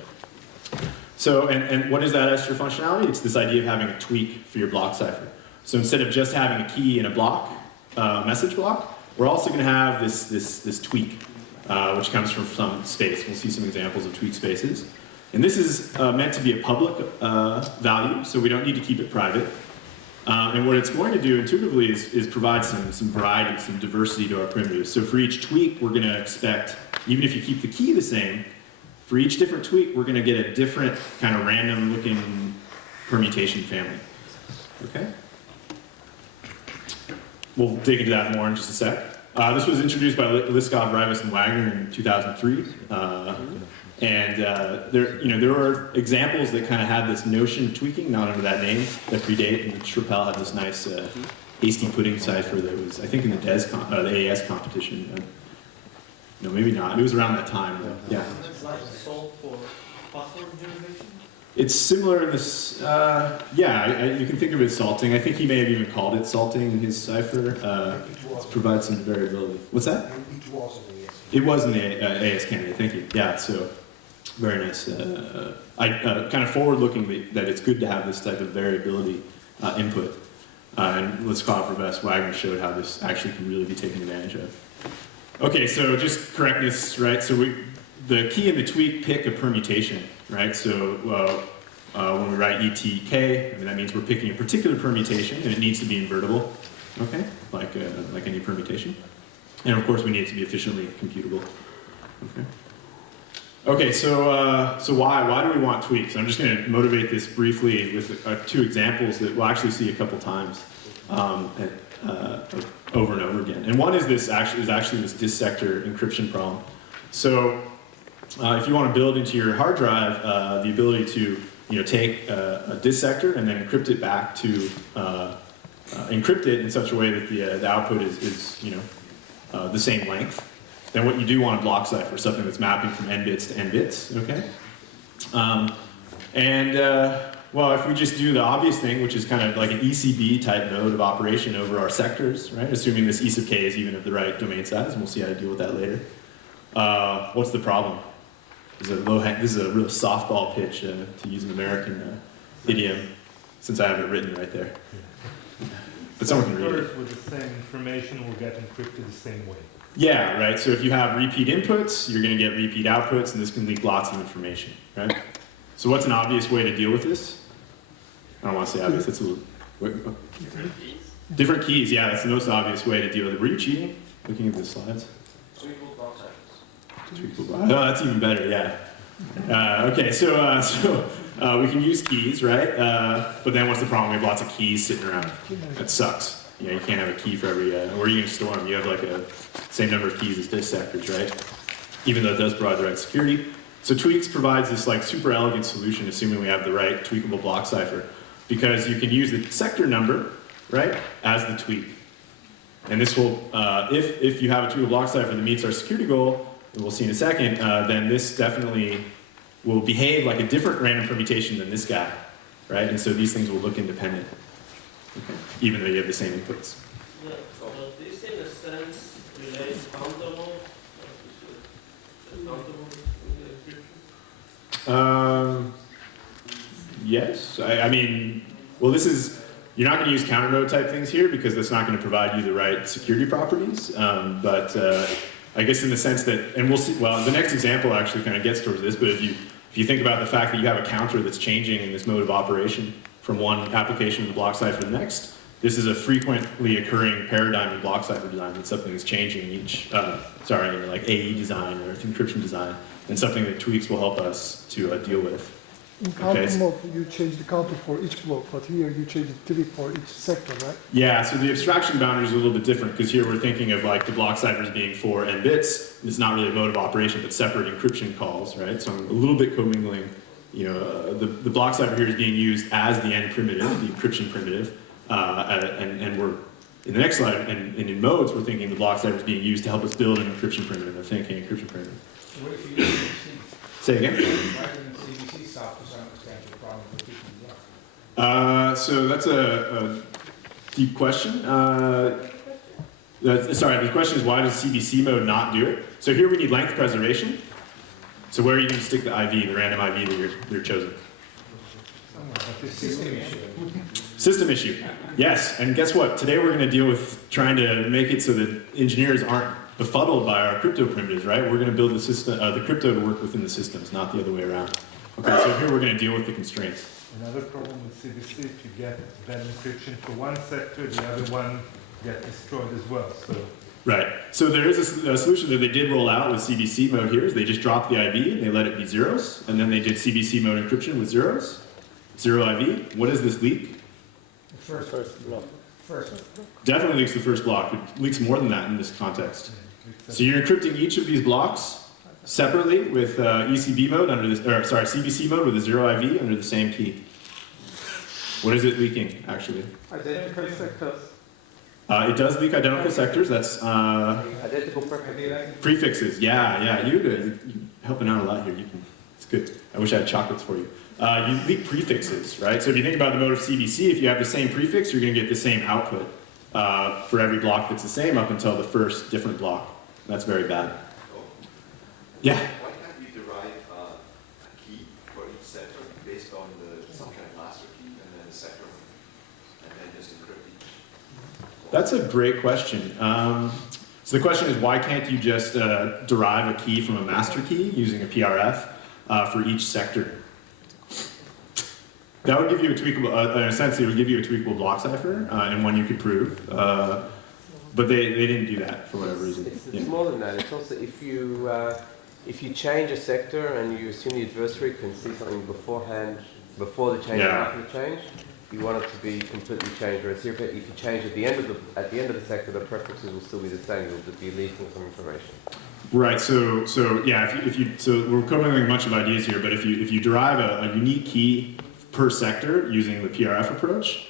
So, and what is that extra functionality? It's this idea of having a tweak for your block cipher. So instead of just having a key in a block, message block, we're also going to have this tweak, which comes from some space. We'll see some examples of tweak spaces. And this is meant to be a public value, so we don't need to keep it private. And what it's going to do intuitively is provide some variety, some diversity to our primitives. So for each tweak, we're going to expect, even if you keep the key the same, for each different tweak, we're going to get a different kind of random looking permutation family. Okay? We'll dig into that more in just a sec. This was introduced by Liskov, Rivas, and Wagner in 2003. There were examples that kind of had this notion of tweaking, not under that name, that predate. And Schrappel had this nice hasty pudding cipher that was, I think, in the the AES competition. No, maybe not. It was around that time. Yeah. It's like salt for password generation? It's similar in this. You can think of it as salting. I think he may have even called it salting in his cipher. To provide some variability. What's that? It was in the AS. It was in the AS candidate. Thank you. Yeah. So. Very nice. Kind of forward-looking that it's good to have this type of variability input. And Liskov, Rivas, Wagner showed how this actually can really be taken advantage of. Okay, so just correctness, right? So the key and the tweak pick a permutation, right? So when we write ETK, that means we're picking a particular permutation, and it needs to be invertible, okay? Like any permutation. And of course, we need it to be efficiently computable, okay? Okay, so why do we want tweaks? I'm just going to motivate this briefly with two examples that we'll actually see a couple times over and over again. And one is actually this dissector encryption problem. So if you want to build into your hard drive the ability to take a dissector and then encrypt it back to encrypt it in such a way that the output is the same length, then what you do want a block cipher, something that's mapping from n bits to n bits, okay? Well, if we just do the obvious thing, which is kind of like an ECB type mode of operation over our sectors, right? Assuming this E sub k is even of the right domain size, and we'll see how to deal with that later. What's the problem? This is a real softball pitch, to use an American idiom, since I have it written right there. But someone can read it. With the same information will get encrypted the same way. Yeah, right. So if you have repeat inputs, you're going to get repeat outputs, and this can leak lots of information, right? So what's an obvious way to deal with this? I don't want to say obvious. That's a little... Different keys, yeah, that's the most obvious way to deal with it. Were you cheating? Looking at the slides? Tweakable block ciphers. Tweakable block. Oh, that's even better, yeah. Okay, so we can use keys, right? But then what's the problem? We have lots of keys sitting around. That sucks. You can't have a key for every, where are you going to store them? You have like a same number of keys as dissectors, right? Even though it does provide the right security. So tweaks provides this like super elegant solution, assuming we have the right tweakable block cipher, because you can use the sector number, right, as the tweak. And this will, if you have a tweakable block cipher that meets our security goal, and we'll see in a second, then this definitely will behave like a different random permutation than this guy, right? And so these things will look independent. Okay. Even though you have the same inputs. Yeah, do you see in a sense relate countable? Yes. I mean, well, this is, you're not going to use counter node type things here because that's not going to provide you the right security properties. I guess in the sense that, and we'll see, well, the next example actually kind of gets towards this, but if you think about the fact that you have a counter that's changing in this mode of operation from one application of the block cipher to the next, This is a frequently occurring paradigm in block cipher design. It's something that's changing in each, in like AE design or encryption design, and something that tweaks will help us to deal with. In counter mode, you change the counter for each block, but here you change the 3 for each sector, right? Yeah, so the abstraction boundary is a little bit different, because here we're thinking of like the block ciphers being 4 n bits. It's not really a mode of operation, but separate encryption calls, right? So I'm a little bit commingling. The block cipher here is being used as the end primitive, the encryption primitive, and we're in the next slide, and in modes, we're thinking the block cipher is being used to help us build an encryption primitive, a thinking encryption primitive. What if you use CBC? Say again? Why doesn't CBC solve to some extent the problem with keeping block? So that's a deep question. The question is, why does CBC mode not do it? So here we need length preservation. So where are you going to stick the IV, the random IV that you're chosen? System issue. System issue. Yes, and guess what? Today we're going to deal with trying to make it so that engineers aren't befuddled by our crypto primitives, right? We're going to build the system, the crypto to work within the systems, not the other way around. Okay, so here we're going to deal with the constraints. Another problem with CBC, if you get bad encryption for one sector, the other one gets destroyed as well. So. Right. So there is a solution that they did roll out with CBC mode here. Is they just dropped the IV and they let it be zeros, and then they did CBC mode encryption with zeros. Zero IV. What does this leak? The first block. Definitely leaks the first block. It leaks more than that in this context. So you're encrypting each of these blocks separately with ECB mode under this, or sorry, CBC mode with a zero IV under the same key. What is it leaking actually? Identical sectors. It does leak identical sectors. That's Identical prefixes. Yeah. You're helping out a lot here. It's good. I wish I had chocolates for you. You leak prefixes, right? So if you think about the mode of CBC, if you have the same prefix, you're going to get the same output for every block that's the same up until the first different block. That's very bad. Yeah. Why can't we derive a key for each sector based on some kind of master key and then the sector, and then just encrypt each? That's a great question. So the question is, why can't you just derive a key from a master key using a PRF for each sector? That would give you a tweakable, in a sense, it would give you a tweakable block cipher and one you could prove. But they didn't do that for whatever reason. It's more than that. It's also if you change a sector and you assume the adversary can see something beforehand, before the change or after the change, you want it to be completely changed. Whereas here, if you change at the end of the sector, the prefixes will still be the same. You'll just be leaking some information. Right. So yeah. So we're covering a bunch of ideas here. But if you derive a unique key per sector using the PRF approach,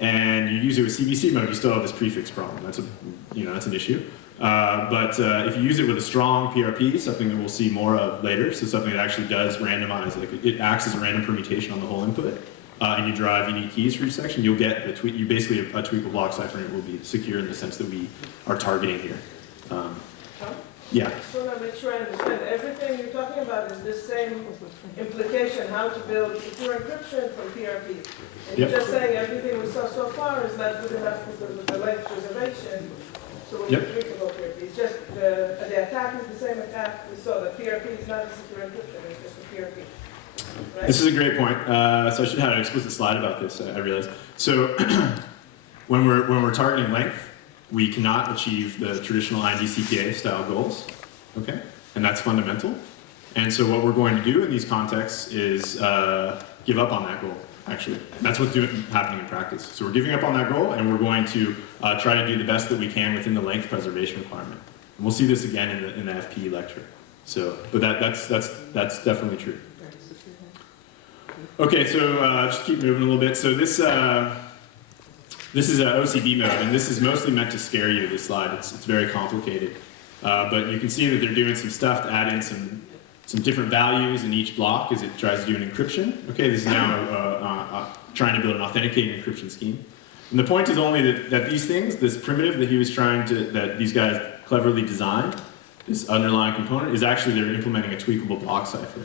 and you use it with CBC mode, you still have this prefix problem. That's an issue. But if you use it with a strong PRP, something that we'll see more of later, so something that actually does randomize, like it acts as a random permutation on the whole input, and you derive unique keys for each section, you'll get you basically a tweakable block cipher, and it will be secure in the sense that we are targeting here. Yeah. So I make sure I understand. Everything you're talking about is the same implication, how to build secure encryption from PRP. And you're just saying everything we saw so far is not good enough because of the length preservation. So we need tweakable PRP. It's just the attack is the same attack we saw. The PRP is not a secure encryption, it's just a PRP. Right? This is a great point. So I should have an explicit slide about this, I realize. So when we're targeting length, we cannot achieve the traditional IND-CPA style goals, okay? And that's fundamental. And so what we're going to do in these contexts is give up on that goal, actually. And that's what's happening in practice. So we're giving up on that goal, and we're going to try to do the best that we can within the length preservation requirement. And we'll see this again in the FPE lecture. So, but that's definitely true. Okay, so just keep moving a little bit. So this is an OCD mode, and this is mostly meant to scare you, this slide. It's very complicated. But you can see that they're doing some stuff to add in some different values in each block as it tries to do an encryption. Okay, this is now trying to build an authenticating encryption scheme. And the point is only that these things, this primitive that he was that these guys cleverly designed, this underlying component, is actually they're implementing a tweakable block cipher.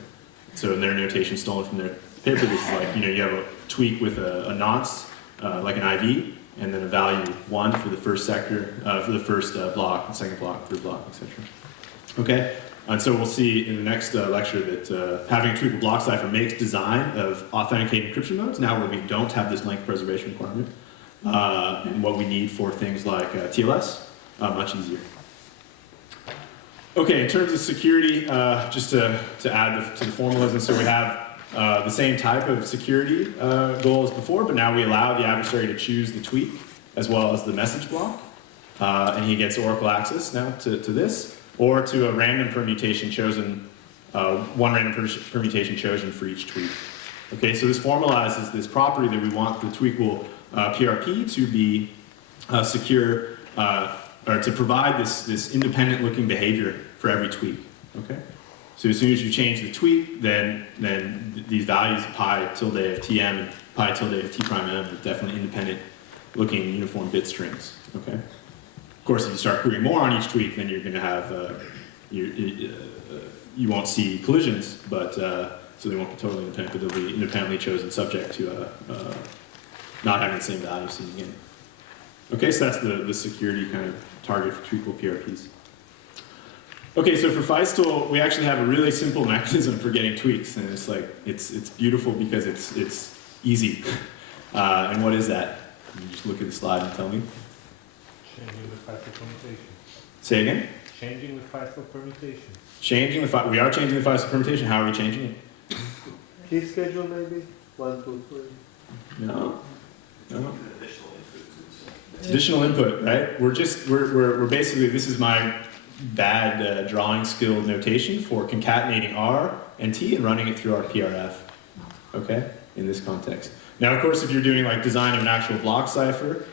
So in their notation stolen from their paper, this is like, you have a tweak with a nonce, like an IV, and then a value 1 for the first sector, for the first block, the second block, third block, etc. Okay, and so we'll see in the next lecture that having a tweakable block cipher makes design of authenticated encryption modes, now where we don't have this length preservation requirement, and what we need for things like TLS, much easier. Okay, in terms of security, just to add to the formalism, so we have the same type of security goal as before, but now we allow the adversary to choose the tweak as well as the message block, and he gets Oracle access now to this, or to a random permutation chosen, one random permutation chosen for each tweak. Okay, so this formalizes this property that we want the tweakable PRP to be secure, or to provide this independent looking behavior for every tweak. Okay, so as soon as you change the tweak, then these values pi tilde of tm and pi tilde of t prime m are definitely independent looking uniform bit strings. Okay, of course, if you start querying more on each tweak, then you're going to have you won't see collisions, but so they won't be totally independent, but they'll be independently chosen subject to not having the same value seen again. Okay, so that's the security kind of target for tweakable PRPs. Okay, so for Feistel, we actually have a really simple mechanism for getting tweaks, and it's like it's beautiful because it's easy. And what is that? You just look at the slide and tell me. Changing the Feistel permutation. Say again. Changing the Feistel permutation. Changing the we are changing the Feistel permutation. How are we changing it? Key schedule maybe 1, 2, 3. No. Additional input, right? We're basically, this is my bad drawing skill notation for concatenating R and T and running it through our PRF, okay, in this context. Now, of course, if you're doing like design of an actual block cipher,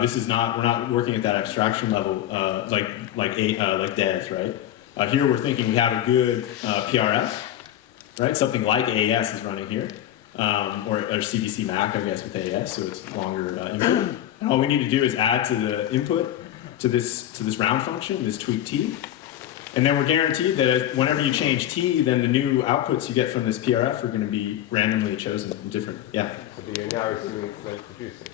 this is not, we're not working at that abstraction level like DES, right? Here we're thinking we have a good PRF, right? Something like AES is running here, or CBC MAC, I guess, with AES, so it's longer input. And all we need to do is add to the input to this round function, this tweak T. And then we're guaranteed that whenever you change T, then the new outputs you get from this PRF are going to be randomly chosen and different. Yeah? So you're now assuming it's length reducing.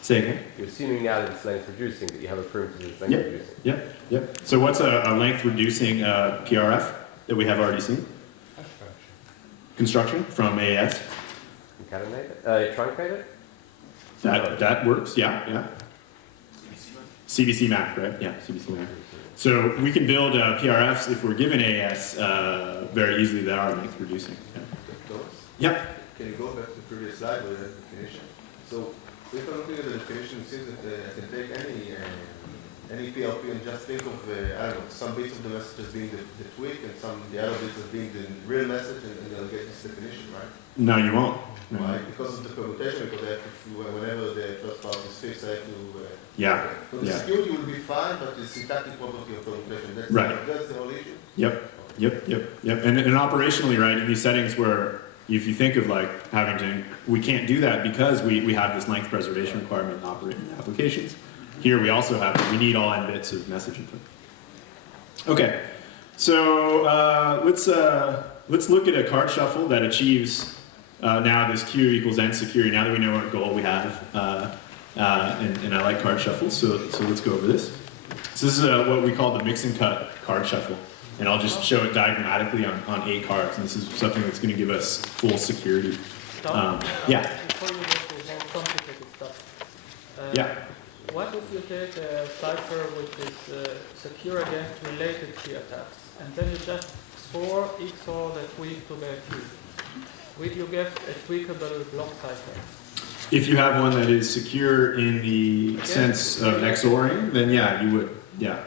Say again? You're assuming now that it's length reducing, that you have a primitive that's length reducing. Yep. So what's a length reducing PRF that we have already seen? Construction from AES. Concatenate it? Truncate it? That works, yeah. CBC MAC, right? Yeah, CBC MAC. So we can build PRFs if we're given AES very easily that are length reducing. Yeah. Yep. Can you go back to the previous slide with the definition? So if I'm looking at the definition, it seems that I can take any PRP and just think of, I don't know, some bits of the message as being the tweak and the other bits as being the real message, and I'll get this definition, right? No, you won't. No. Why? Because of the permutation, because I have to, whenever the first part is fixed, I have to... Yeah. So the security will be fine, but the syntactic property of permutation, that's, right. That's the whole issue? Yep. And operationally, right, in these settings where if you think of like having to, we can't do that because we have this length preservation requirement in operating applications. Here we also have, we need all n bits of message input. Okay, so let's look at a card shuffle that achieves now this Q equals n security, now that we know what goal we have. And I like card shuffles, so let's go over this. So this is what we call the mix and cut card shuffle. And I'll just show it diagrammatically on 8 cards, and this is something that's going to give us full security. Yeah? Before you go to more complicated stuff, yeah. what if you take a cipher which is secure against related key attacks, and then you just XOR the tweak to the key? Will you get a tweakable block cipher? If you have one that is secure in the sense of XORing, then yeah, you would. Yeah.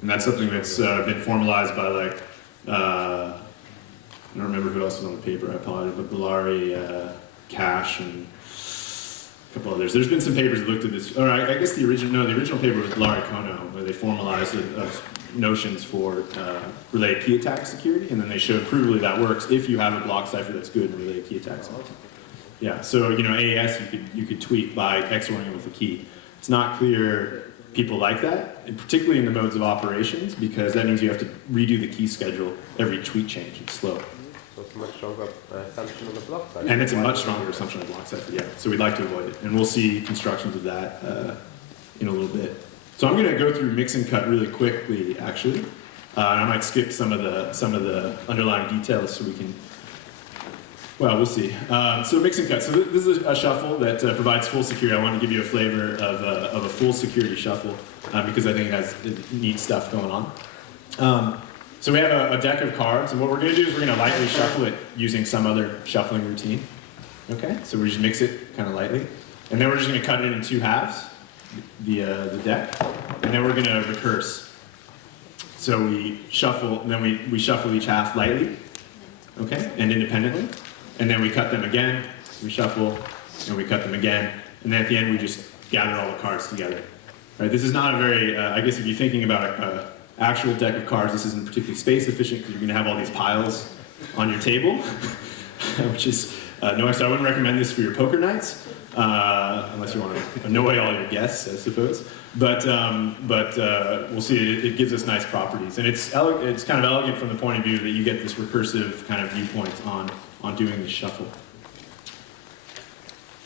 And that's something that's been formalized by like, I don't remember who else was on the paper, I apologize, but Bellari, Cash, and a couple others. There's been some papers that looked at this, or I guess the original paper was Bellari Kono, where they formalized notions for related key attack security, and then they showed provably that works if you have a block cipher that's good in related key attacks. Yeah, so AES you could tweak by XORing it with a key. It's not clear people like that, and particularly in the modes of operations, because that means you have to redo the key schedule every tweak change. It's slow. So it's a much stronger assumption on the block cipher. And it's a much stronger assumption on the block cipher, yeah. So we'd like to avoid it. And we'll see constructions of that in a little bit. So I'm going to go through mix and cut really quickly, actually. And I might skip some of the underlying details so we can Well, we'll see. So mix and cut. So this is a shuffle that provides full security. I want to give you a flavor of a full security shuffle because I think it has neat stuff going on. So we have a deck of cards, and what we're going to do is we're going to lightly shuffle it using some other shuffling routine. Okay, so we just mix it kind of lightly, and then we're just going to cut it in two halves, the deck, and then we're going to recurse. So we shuffle, and then we shuffle each half lightly, okay, and independently. And then we cut them again, we shuffle, and we cut them again. And then at the end, we just gather all the cards together. Right? This is not a very, I guess if you're thinking about an actual deck of cards, this isn't particularly space efficient because you're going to have all these piles on your table, which is no, so I wouldn't recommend this for your poker nights, unless you want to annoy all your guests, I suppose. But we'll see, it gives us nice properties. And it's kind of elegant from the point of view that you get this recursive kind of viewpoint on doing this shuffle.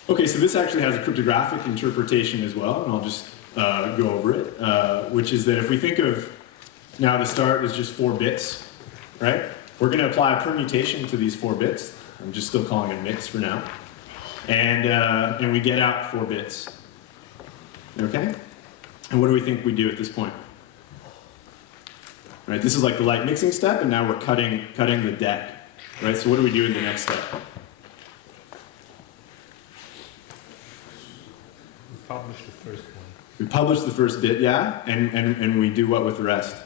Okay, so this actually has a cryptographic interpretation as well, and I'll just go over it, which is that if we think of, now the start is just 4 bits, right? We're going to apply a permutation to these 4 bits. I'm just still calling it a mix for now. And we get out 4 bits. Okay? And what do we think we do at this point? Right, this is like the light mixing step, and now we're cutting the deck. Right, so what do we do in the next step? We publish the first one. We publish the first bit, yeah, and we do what with the rest?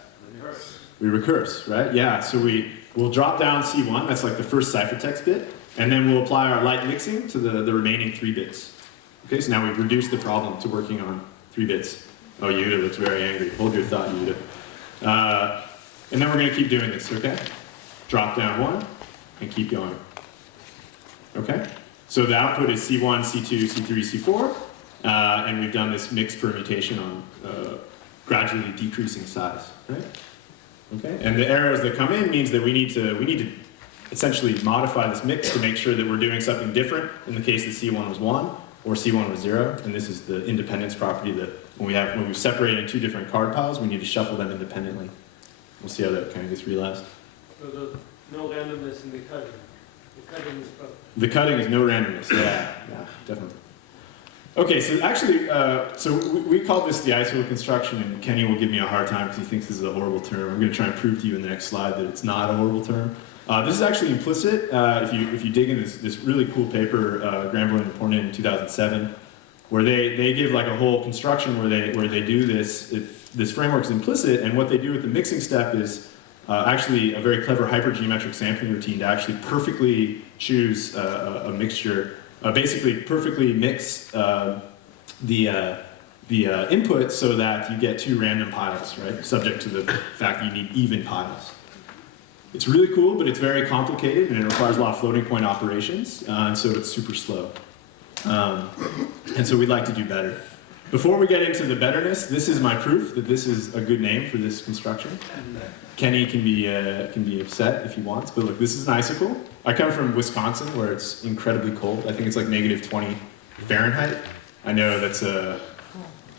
We recurse, right? Yeah, so we'll drop down C1, that's like the first ciphertext bit, and then we'll apply our light mixing to the remaining 3 bits. Okay, so now we've reduced the problem to working on 3 bits. Oh, Yehuda looks very angry. Hold your thought, Yehuda. And then we're going to keep doing this, okay? Drop down 1, and keep going. Okay? So the output is C1, C2, C3, C4, and we've done this mixed permutation on gradually decreasing size, right? Okay? And the errors that come in means that we need to essentially modify this mix to make sure that we're doing something different in the case that C1 was 1 or C1 was 0, and this is the independence property that when we separate in 2 different card piles, we need to shuffle them independently. We'll see how that kind of gets realized. So there's no randomness in the cutting. The cutting is probably... The cutting is no randomness, yeah, definitely. Okay, so actually, we call this the Icicle construction, and Kenny will give me a hard time because he thinks this is a horrible term. I'm going to try and prove to you in the next slide that it's not a horrible term. This is actually implicit. If you dig in this really cool paper, Granville and Portman in 2007, where they give like a whole construction where they do this. This framework is implicit, and what they do with the mixing step is actually a very clever hypergeometric sampling routine to actually perfectly choose a mixture, basically perfectly mix the input so that you get 2 random piles, right? Subject to the fact that you need even piles. It's really cool, but it's very complicated, and it requires a lot of floating point operations, and so it's super slow. And so we'd like to do better. Before we get into the betterness, this is my proof that this is a good name for this construction. Kenny can be upset if he wants, but look, this is an icicle. I come from Wisconsin, where it's incredibly cold. I think it's like -20 Fahrenheit. I know it's a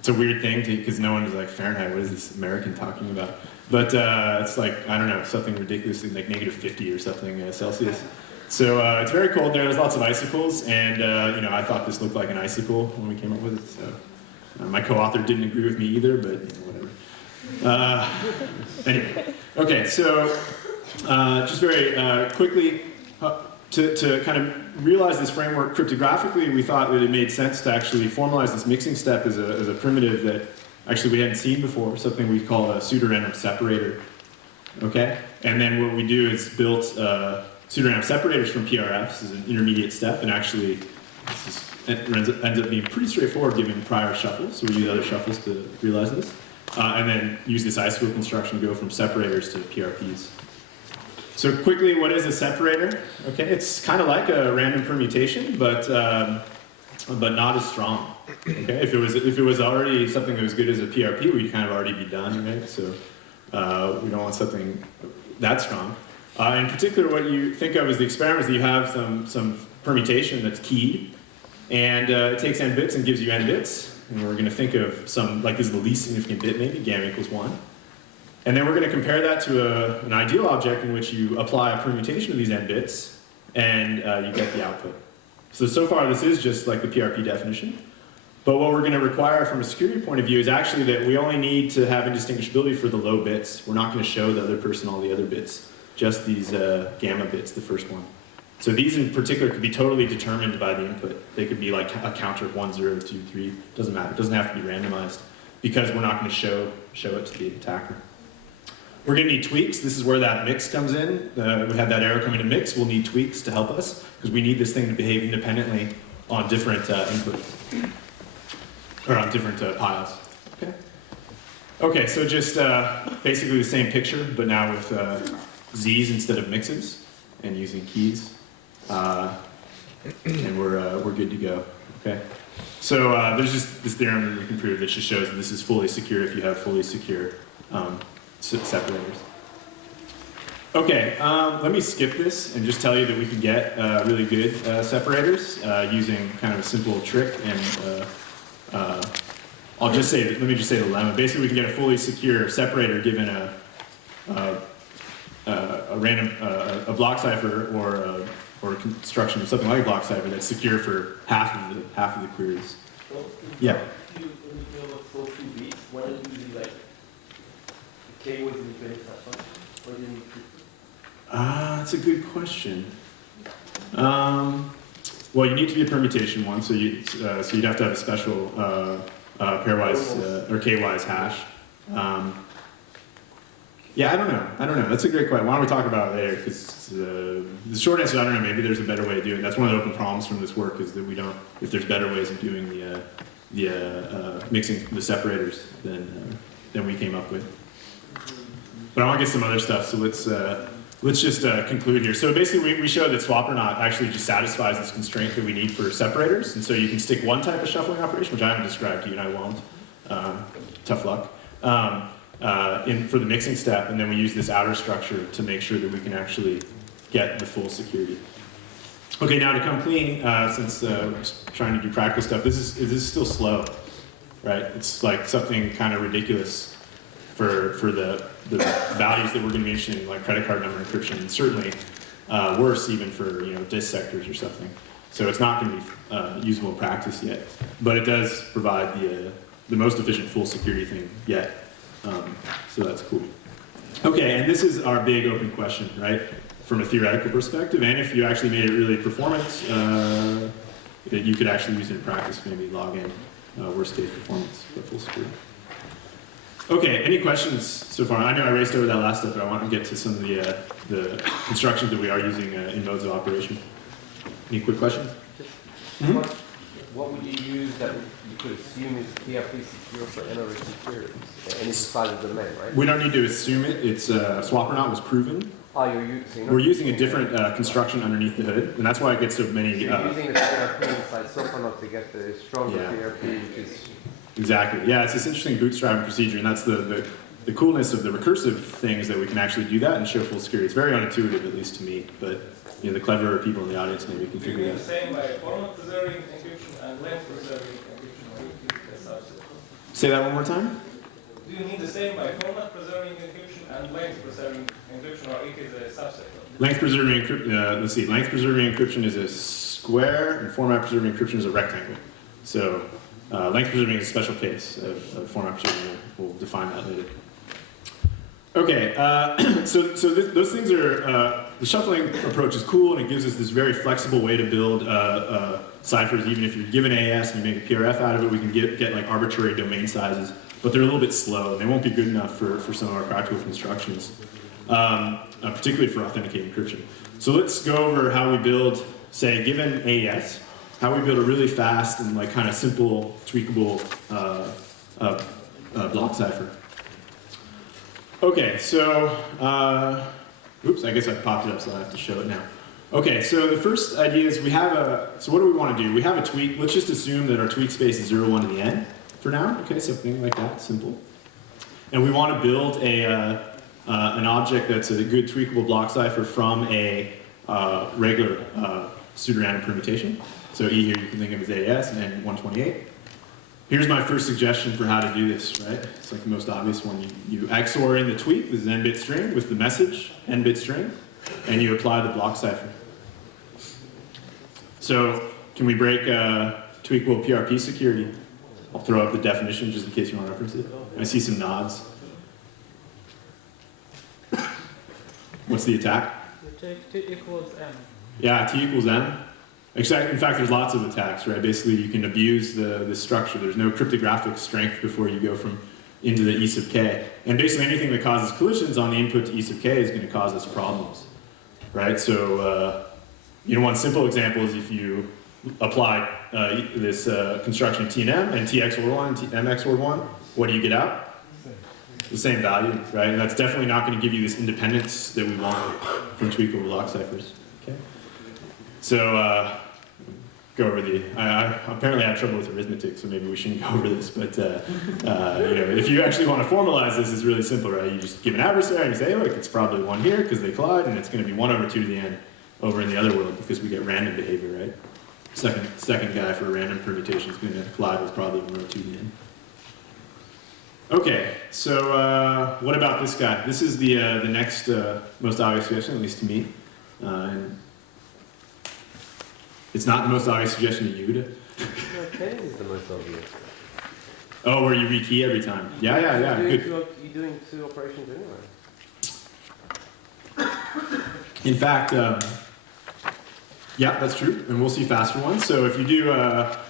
weird thing because no one is like, Fahrenheit, what is this American talking about? But it's like, I don't know, something ridiculously like -50 or something Celsius. So it's very cold there. There's lots of icicles, and I thought this looked like an icicle when we came up with it. So my co-author didn't agree with me either, but whatever. Anyway, okay. So just very quickly, to kind of realize this framework cryptographically, we thought that it made sense to actually formalize this mixing step as a primitive that actually we hadn't seen before, something we call a pseudorandom separator. Okay, and then what we do is built pseudorandom separators from PRFs as an intermediate step, and actually it ends up being pretty straightforward given prior shuffles, so we use other shuffles to realize this. And then use this Icicle construction to go from separators to PRPs. So quickly, what is a separator? Okay, it's kind of like a random permutation, but not as strong. Okay, if it was already something that was good as a PRP, we'd kind of already be done, right? So we don't want something that strong. In particular, what you think of as the experiment is that you have some permutation that's keyed, and it takes n bits and gives you n bits. And we're going to think of some, like this is the least significant bit maybe, gamma equals 1. And then we're going to compare that to an ideal object in which you apply a permutation of these n bits, and you get the output. So far this is just like the PRP definition. But what we're going to require from a security point of view is actually that we only need to have indistinguishability for the low bits. We're not going to show the other person all the other bits, just these gamma bits, the first one. So these in particular could be totally determined by the input. They could be like a counter of 1, 0, 2, 3, doesn't matter. It doesn't have to be randomized because we're not going to show it to the attacker. We're going to need tweaks. This is where that mix comes in. We have that arrow coming to mix. We'll need tweaks to help us because we need this thing to behave independently on different inputs. Or on different piles. Okay. Okay, so just basically the same picture, but now with Z's instead of mixes, and using keys, and we're good to go. Okay. So there's just this theorem that we can prove that just shows that this is fully secure if you have fully secure separators. Okay, let me skip this and just tell you that we can get really good separators using kind of a simple trick and. I'll just say, let me just say the lemma. Basically, we can get a fully secure separator given a random block cipher or a construction of something like a block cipher that's secure for half of the queries. So Yeah. If you build a 4 2 beats, why don't you use like K was independent function? Why do you need to? That's a good question. Well, you need to be a permutation one, so you'd have to have a special pairwise or k-wise hash. Yeah, I don't know. That's a great question. Why don't we talk about it later? Because the short answer, I don't know. Maybe there's a better way of doing it. That's one of the open problems from this work is that we don't. If there's better ways of doing the mixing the separators than we came up with. But I want to get some other stuff. So let's just conclude here. So basically, we show that swap or not actually just satisfies this constraint that we need for separators. And so you can stick one type of shuffling operation, which I haven't described to you, and I won't. Tough luck. For the mixing step, and then we use this outer structure to make sure that we can actually get the full security. Okay, now to come clean, since we're trying to do practice stuff, this is still slow, right? It's like something kind of ridiculous for the values that we're going to be interested in, like credit card number encryption, and certainly worse even for disk sectors or something. So it's not going to be usable in practice yet, but it does provide the most efficient full security thing yet. So that's cool. Okay, and this is our big open question, right? From a theoretical perspective, and if you actually made it really performance, that you could actually use it in practice, maybe log in worst case performance for full security. Okay, any questions so far? I know I raced over that last step, but I want to get to some of the constructions that we are using in modes of operation. Any quick questions? What would you use that you could assume is PRP secure for NRA security? Any size of the domain, right? We don't need to assume it. It's swap or not was proven. Oh, we're using a different construction underneath the hood, and that's why it gets so many. So you're using the PRP inside swap or not to get the stronger PRP, which is. Exactly. Yeah, it's this interesting bootstrapping procedure, and that's the coolness of the recursive things that we can actually do that and show full security. It's very unintuitive, at least to me, but the cleverer people in the audience maybe can figure it out. Do you mean the same by format preserving encryption and length preserving encryption, or you keep a subset? Say that one more time? Do you mean the same by format preserving encryption and length preserving encryption, or it is a subset? Length preserving encryption, let's see, length preserving encryption is a square, and format preserving encryption is a rectangle. So length preserving is a special case of format preserving. We'll define that later. Okay, so those things are, the shuffling approach is cool, and it gives us this very flexible way to build ciphers. Even if you're given AES and you make a PRF out of it, we can get like arbitrary domain sizes, but they're a little bit slow, and they won't be good enough for some of our practical constructions, particularly for authenticating encryption. So let's go over how we build, say, given AES, how we build a really fast and like kind of simple, tweakable block cipher. Okay, so, oops, I guess I popped it up, so I have to show it now. Okay, so the first idea is we have so what do we want to do? We have a tweak. Let's just assume that our tweak space is 0, 1 to the n for now. Okay, something like that, simple. And we want to build an object that's a good tweakable block cipher from a regular pseudorandom permutation. So E here you can think of as AES and 128. Here's my first suggestion for how to do this, right? It's like the most obvious one. You XOR in the tweak, this is n-bit string, with the message, n-bit string, and you apply the block cipher. So can we break tweakable PRP security? I'll throw up the definition just in case you want to reference it. I see some nods. What's the attack? You take T equals M. Yeah, T equals M. In fact, there's lots of attacks, right? Basically, you can abuse the structure. There's no cryptographic strength before you go from into the E sub k. And basically, anything that causes collisions on the input to E sub k is going to cause us problems, right? So, one simple example is if you apply this construction of T and M and T XOR 1, T M XOR 1, what do you get out? The same value, right? And that's definitely not going to give you this independence that we want from tweakable block ciphers. Okay. So go over the. I apparently have trouble with arithmetic, so maybe we shouldn't go over this. But if you actually want to formalize this, it's really simple, right? You just give an adversary and you say, look, it's probably 1 here because they collide, and it's going to be 1 over 2 to the n over in the other world because we get random behavior, right? Second guy for a random permutation is going to collide with probably 1 over 2 to the n. Okay, so what about this guy? This is the next most obvious suggestion, at least to me. And it's not the most obvious suggestion to Yehuda. No, Kenny's is the most obvious. Oh, where you rekey every time. Yeah, good. You're doing 2 operations anyway. In fact, yeah, that's true, and we'll see faster ones. So if you do,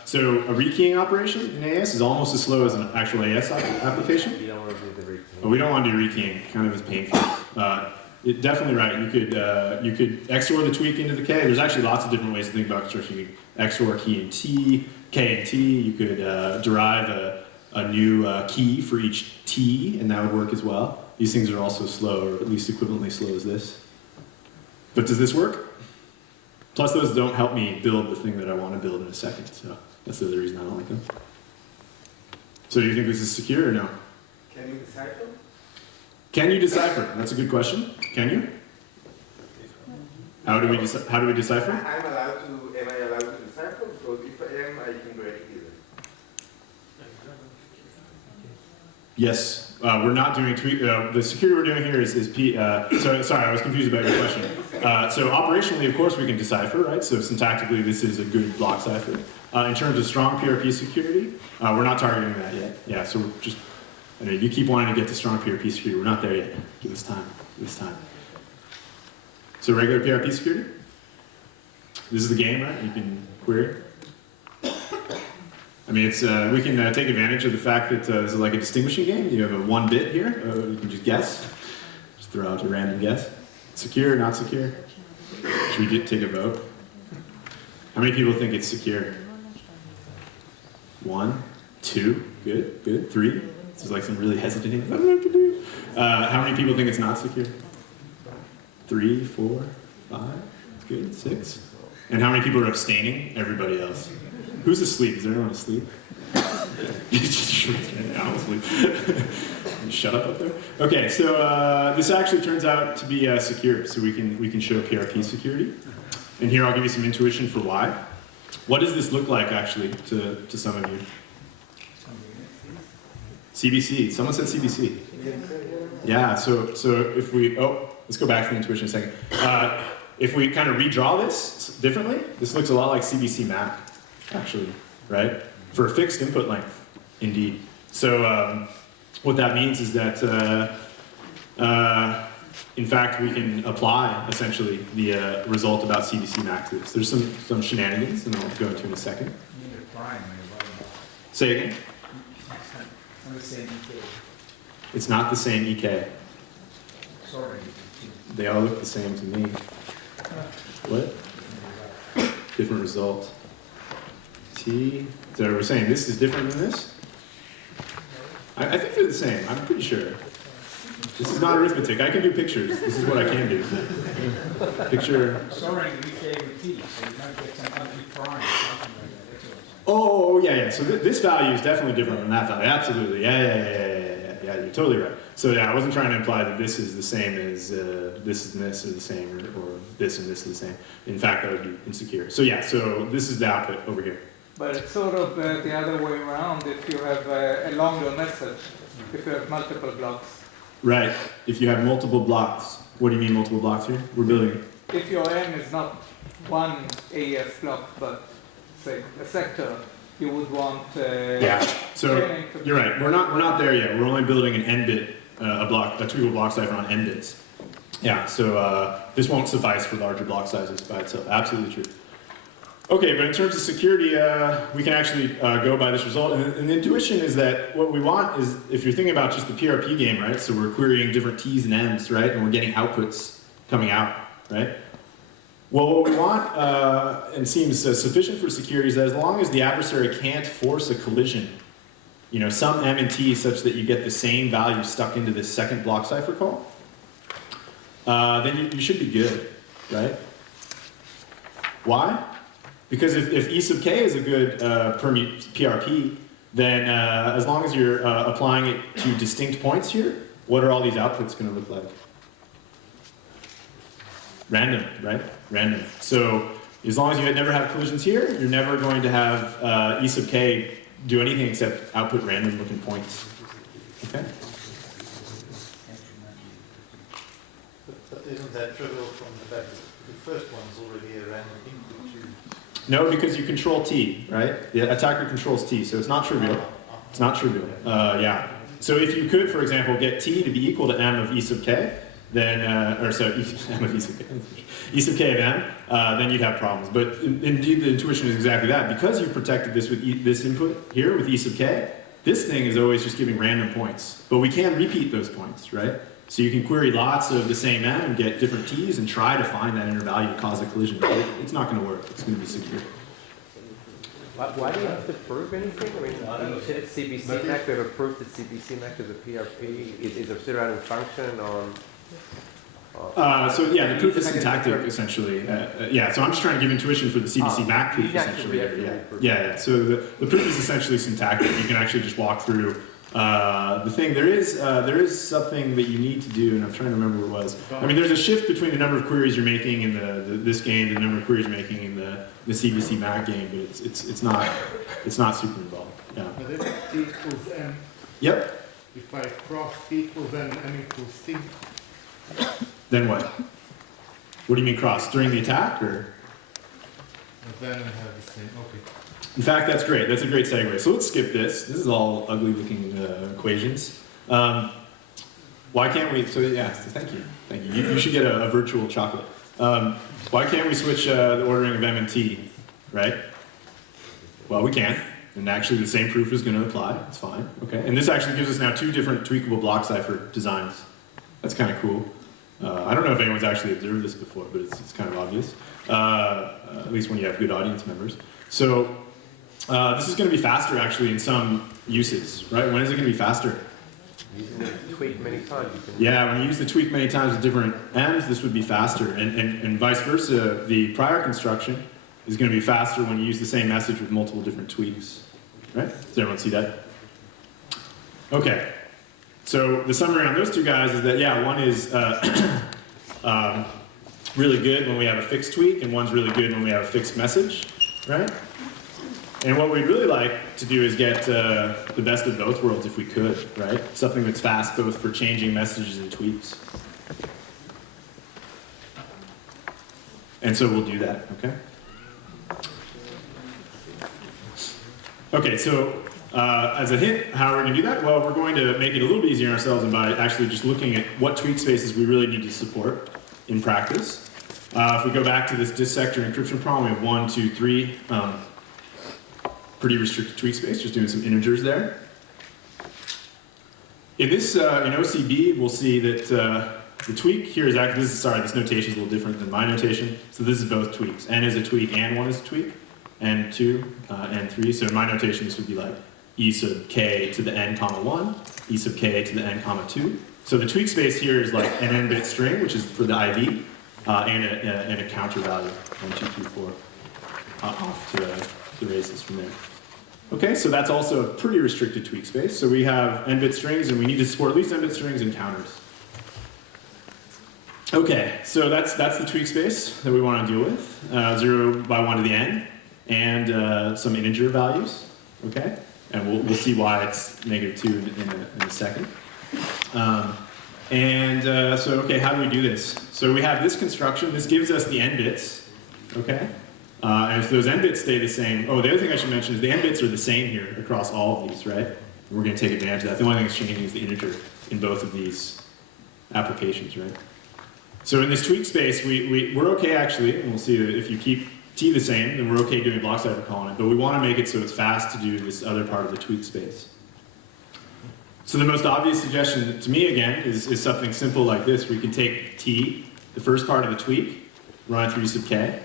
so a rekeying operation in AES is almost as slow as an actual AES application. You don't want to do the rekeying. But we don't want to do rekeying, kind of is painful. Definitely right, you could XOR the tweak into the K. There's actually lots of different ways to think about construction. You could XOR key and T, K and T. You could derive a new key for each T, and that would work as well. These things are also slow, or at least equivalently slow as this. But does this work? Plus those don't help me build the thing that I want to build in a second, so that's the other reason I don't like them. So do you think this is secure or no? Can you decipher? Can you decipher? That's a good question. Can you? How do we decipher? Am I allowed to decipher? Because if I am, I can break it easily. Yes. We're not doing tweak. The security we're doing here is P. Sorry, I was confused about your question. So operationally, of course, we can decipher, right? So syntactically, this is a good block cipher. In terms of strong PRP security, we're not targeting that yet. Yeah. So we're just. I know you keep wanting to get to strong PRP security. We're not there yet. Give us time. Give us time. So regular PRP security. This is the game, right? You can query. I mean, it's we can take advantage of the fact that this is like a distinguishing game. You have a 1 bit here. You can just guess. Just throw out a random guess. Secure, not secure. Should we take a vote? How many people think it's secure? 1, 2. Good, good. 3. This is like some really hesitating. I don't know what to do. How many people think it's not secure? 3, 4, 5. Good. 6. And how many people are abstaining? Everybody else. Who's asleep? Is anyone asleep? I'll sleep. Shut up there. Okay, so this actually turns out to be secure, so we can show PRP security. And here I'll give you some intuition for why. What does this look like actually to some of you? CBC. Someone said CBC. Yeah. So if we let's go back to the intuition a second. If we kind of redraw this differently, this looks a lot like CBC map, actually, right? For a fixed input length, indeed. So what that means is that, in fact, we can apply, essentially, the result about CBC map to this. There's some shenanigans, and I'll go into in a second. Say again? It's not the same EK. Sorry. They all look the same to me. What? Different result. T. So we're saying this is different than this? I think they're the same. I'm pretty sure. This is not arithmetic. I can do pictures. This is what I can do. Picture. Sorry, we say with T, so you might get some ugly prime or something like that. That's what I'm saying. Oh, yeah. So this value is definitely different than that value. Absolutely. Yeah, you're totally right. So yeah, I wasn't trying to imply that this is the same as this and this are the same, or this and this is the same. In fact, that would be insecure. So yeah, so this is the output over here. But it's sort of the other way around if you have a longer message, if you have multiple blocks. Right. If you have multiple blocks. What do you mean multiple blocks here? We're building if your M is not one AES block, but say a sector, you would want. Yeah. So you're right. We're not there yet. We're only building an n-bit a tweakable block cipher on n bits. Yeah. So this won't suffice for larger block sizes by itself. Absolutely true. Okay, but in terms of security, we can actually go by this result. And the intuition is that what we want is, if you're thinking about just the PRP game, right? So we're querying different T's and M's, right? And we're getting outputs coming out, right? Well, what we want, and seems sufficient for security, is that as long as the adversary can't force a collision, you know, some M and T such that you get the same value stuck into this second block cipher call, then you should be good, right? Why? Because if E sub k is a good PRP, then as long as you're applying it to distinct points here, what are all these outputs going to look like? Random, right? Random. So as long as you never have collisions here, you're never going to have E sub k do anything except output random looking points. Okay? But isn't that trivial from the fact that the first one's already a random input? No, because you control T, right? The attacker controls T, so it's not trivial. It's not trivial. Yeah. So if you could, for example, get T to be equal to M of E sub k, then, or sorry, M of E sub k, E sub k of M, then you'd have problems. But indeed, the intuition is exactly that. Because you've protected this with this input here with E sub k, this thing is always just giving random points. But we can repeat those points, right? So you can query lots of the same M and get different T's and try to find that inner value to cause a collision. But it's not going to work. It's going to be secure. Why do you have to prove anything? I mean, you said it's CBC Mac. We have a proof that CBC Mac is a PRP. Is there a pseudorandom function on? So yeah, the proof is syntactic essentially. Yeah, so I'm just trying to give intuition for the CBC Mac proof essentially. Yeah. So the proof is essentially syntactic. You can actually just walk through the thing. There is something that you need to do, and I'm trying to remember what it was. I mean, there's a shift between the number of queries you're making in this game and the number of queries you're making in the CBC Mac game, but it's not super involved. Yeah. But if T equals M. Yep. If I cross T equals M, M equals T. Then what? What do you mean cross? During the attack, or? Then I have the same. Okay. In fact, that's great. That's a great segue. So let's skip this. This is all ugly-looking equations. Why can't we? So yeah, thank you. Thank you. You should get a virtual chocolate. Why can't we switch the ordering of M and T, right? Well, we can. And actually, the same proof is going to apply. It's fine. Okay. And this actually gives us now two different tweakable block cipher designs. That's kind of cool. I don't know if anyone's actually observed this before, but it's kind of obvious. At least when you have good audience members. So this is going to be faster actually in some uses, right? When is it going to be faster? Using the tweak many times. Yeah, when you use the tweak many times with different M's, this would be faster. And vice versa, the prior construction is going to be faster when you use the same message with multiple different tweaks. Right? Does everyone see that? Okay. So the summary on those two guys is that, yeah, one is really good when we have a fixed tweak, and one's really good when we have a fixed message, right? And what we'd really like to do is get the best of both worlds if we could, right? Something that's fast both for changing messages and tweaks. And so we'll do that, okay? Okay, so as a hint, how are we going to do that? Well, we're going to make it a little bit easier on ourselves and by actually just looking at what tweak spaces we really need to support in practice. If we go back to this dissector encryption problem, we have 1, 2, 3 pretty restricted tweak space, just doing some integers there. In this, in OCB, we'll see that the tweak here is actually, this notation is a little different than my notation. So this is both tweaks. N is a tweak and 1 is a tweak. N2, N3. So in my notation, this would be like E sub k to the N comma 1, E sub k to the N comma 2. So the tweak space here is like an n-bit string, which is for the IV, and a counter value, 1, 2, 3, 4, off to the races from there. Okay, so that's also a pretty restricted tweak space. So we have n-bit strings, and we need to support at least n-bit strings and counters. Okay, so that's the tweak space that we want to deal with. 0 by 1 to the n, and some integer values. Okay, and we'll see why it's -2 in a second. And so, okay, how do we do this? So we have this construction. This gives us the n bits, okay? And if those n bits stay the same, oh, the other thing I should mention is the n bits are the same here across all of these, right? We're going to take advantage of that. The only thing that's changing is the integer in both of these applications, right? So in this tweak space, we're okay actually, and we'll see that if you keep t the same, then we're okay doing a block cipher call on it, but we want to make it so it's fast to do this other part of the tweak space. So the most obvious suggestion to me, again, is something simple like this. We can take t, the first part of the tweak, run it through e sub k,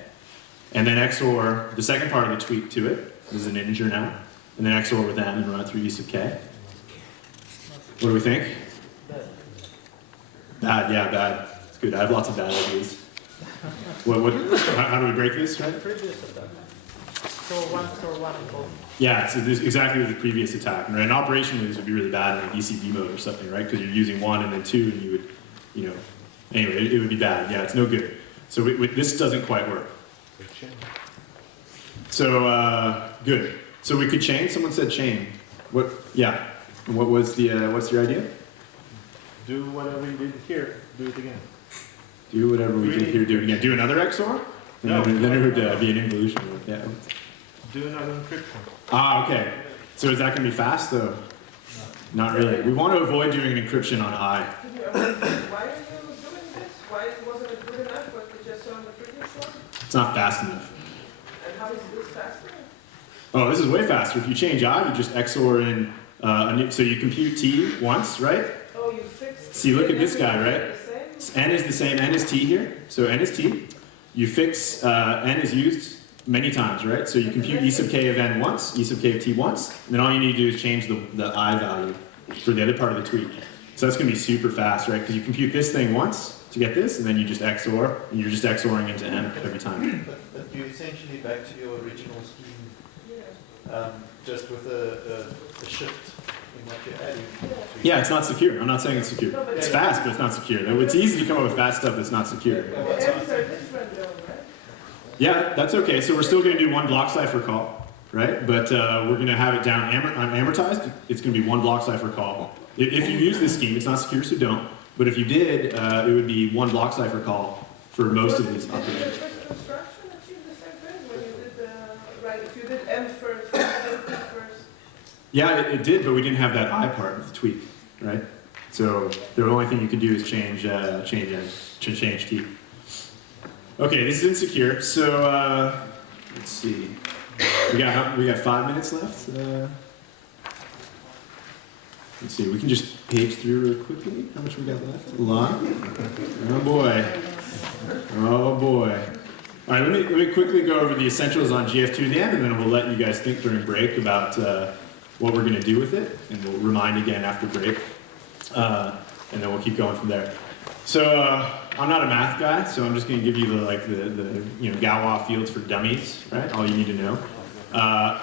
and then XOR the second part of the tweak to it. This is an integer now. And then XOR with m and run it through e sub k. What do we think? Bad, yeah, bad. It's good. I have lots of bad ideas. How do we break this, right? So one, and both. Yeah, so this is exactly the previous attack. Right? And operationally, this would be really bad in like ECB mode or something, right? Because you're using 1 and then 2, and you would, you know, anyway, it would be bad. Yeah, it's no good. So this doesn't quite work. So, good. So we could chain? Someone said chain. What, yeah. And what was the, what's your idea? Do whatever you did here, do it again. Do whatever we did here, do it again. Do another XOR? No. Then it would be an involution. Yeah. Do another encryption. Ah, okay. So is that going to be fast, though? No. Not really. We want to avoid doing an encryption on I. Why are you doing this? Why wasn't it good enough what we just saw on the previous one? It's not fast enough. And how is this faster? Oh, this is way faster. If you change I, you just XOR in a new, so you compute T once, right? Oh, you fixed. See, look at this guy, right? N is the same, N is T here. So N is T. You fix, N is used many times, right? So you compute E sub k of N once, E sub k of T once, and then all you need to do is change the I value for the other part of the tweak. So that's going to be super fast, right? Because you compute this thing once to get this, and then you just XOR, and you're just XORing into M every time. But you're essentially back to your original scheme, just with a shift in what you're adding. Yeah, it's not secure. I'm not saying it's secure. It's fast, but it's not secure. It's easy to come up with fast stuff that's not secure. The M's are different though, right? Yeah, that's okay. So we're still going to do one block cipher call, right? But we're going to have it down amortized. It's going to be one block cipher call. If you use this scheme, it's not secure, so don't. But if you did, it would be one block cipher call for most of these operations. Did the first construction achieve the same thing when you did right? If you did M first, M first. Yeah, it did, but we didn't have that I part of the tweak, right? So the only thing you could do is change T. Okay, this is insecure. So let's see. We got 5 minutes left. Let's see. We can just page through real quickly. How much we got left? A lot. Oh boy. Oh boy. All right. Let me quickly go over the essentials on GF2 to the end, and then we'll let you guys think during break about what we're going to do with it, and we'll remind again after break, and then we'll keep going from there. So I'm not a math guy, so I'm just going to give you the Galois fields for dummies, right? All you need to know.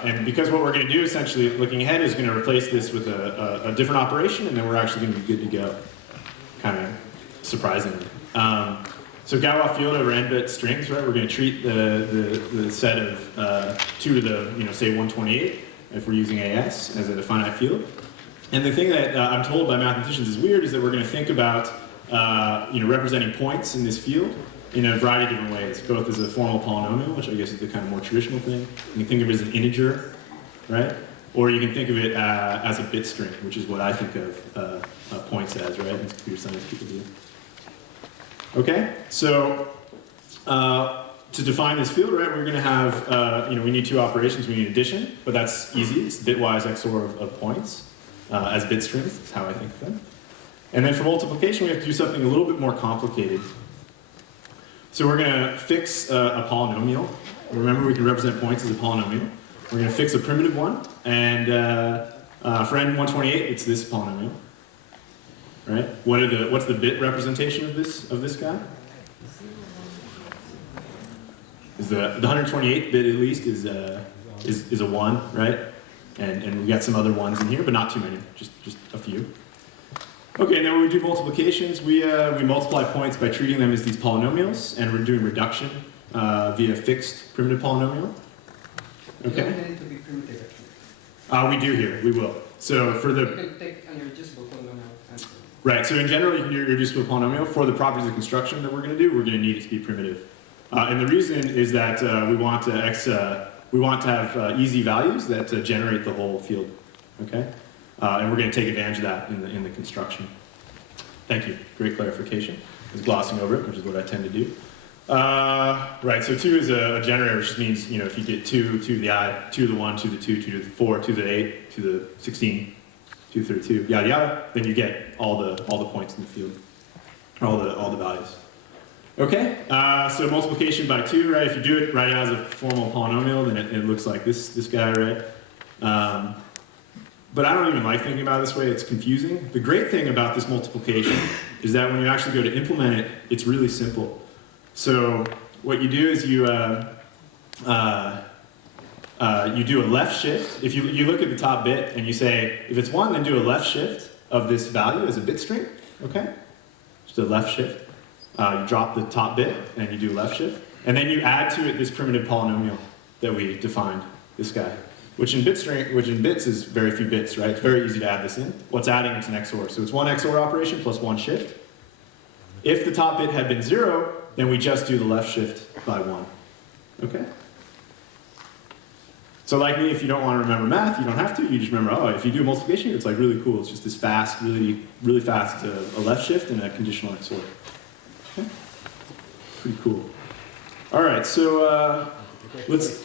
And because what we're going to do, essentially, looking ahead, is going to replace this with a different operation, and then we're actually going to be good to go, kind of surprisingly. So Galois field over n-bit strings, right? We're going to treat the set of 2 to the, say 128, if we're using AS as a finite field. And the thing that I'm told by mathematicians is weird is that we're going to think about representing points in this field in a variety of different ways, both as a formal polynomial, which I guess is the kind of more traditional thing. You can think of it as an integer, right? Or you can think of it as a bit string, which is what I think of points as, right? And computer science people do. Okay, so to define this field, right, we're going to have, we need 2 operations. We need addition, but that's easy. It's bitwise XOR of points as bit strings. That's how I think of them. And then for multiplication, we have to do something a little bit more complicated. So we're going to fix a polynomial. Remember, we can represent points as a polynomial. We're going to fix a primitive one, and for n128, it's this polynomial. Right? What's the bit representation of this guy? Is the 128 bit at least is a 1, right? And we got some other ones in here, but not too many, just a few. Okay, and then when we do multiplications, we multiply points by treating them as these polynomials, and we're doing reduction via fixed primitive polynomial. Okay. You don't need it to be primitive, actually. We do here. We will. So for the you can take an irreducible polynomial and Right, so in general, you can do a reducible polynomial. For the properties of construction that we're going to do, we're going to need it to be primitive. And the reason is that we want to have easy values that generate the whole field. Okay, and we're going to take advantage of that in the construction. Thank you. Great clarification. I was glossing over it, which is what I tend to do. Right, so 2 is a generator, which just means, if you get 2 to the I, 2 to the 1, 2 to the 2, 2 to the 4, 2 to the 8, 2 to the 16, 2 to the 32, yada yada, then you get all the points in the field, or all the values. Okay, so multiplication by 2, right? If you do it right as a formal polynomial, then it looks like this guy, right? But I don't even like thinking about it this way, it's confusing. The great thing about this multiplication is that when you actually go to implement it, it's really simple. So what you do is you do a left shift. If you look at the top bit and you say, if it's 1, then do a left shift of this value as a bit string, okay? Just a left shift. You drop the top bit and you do a left shift. And then you add to it this primitive polynomial that we defined, this guy. Which in bits is very few bits, right? It's very easy to add this in. What's adding? It's an XOR. So it's 1 XOR operation plus 1 shift. If the top bit had been 0, then we just do the left shift by 1. Okay? So like me, if you don't want to remember math, you don't have to. You just remember, oh, if you do multiplication, it's like really cool. It's just this fast, really fast a left shift and a conditional XOR. Okay? Pretty cool. All right, so let's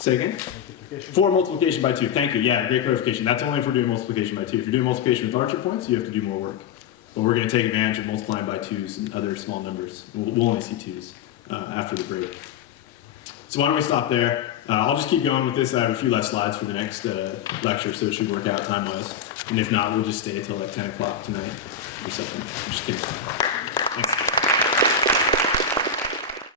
say again. For multiplication by 2. Thank you. Yeah, great clarification. That's only if we're doing multiplication by 2. If you're doing multiplication with archer points, you have to do more work. But we're going to take advantage of multiplying by 2s and other small numbers. We'll only see 2s after the break. So why don't we stop there? I'll just keep going with this. I have a few less slides for the next lecture, so it should work out time-wise. And if not, we'll just stay until like 10 o'clock tonight or something. I'm just kidding. Thanks.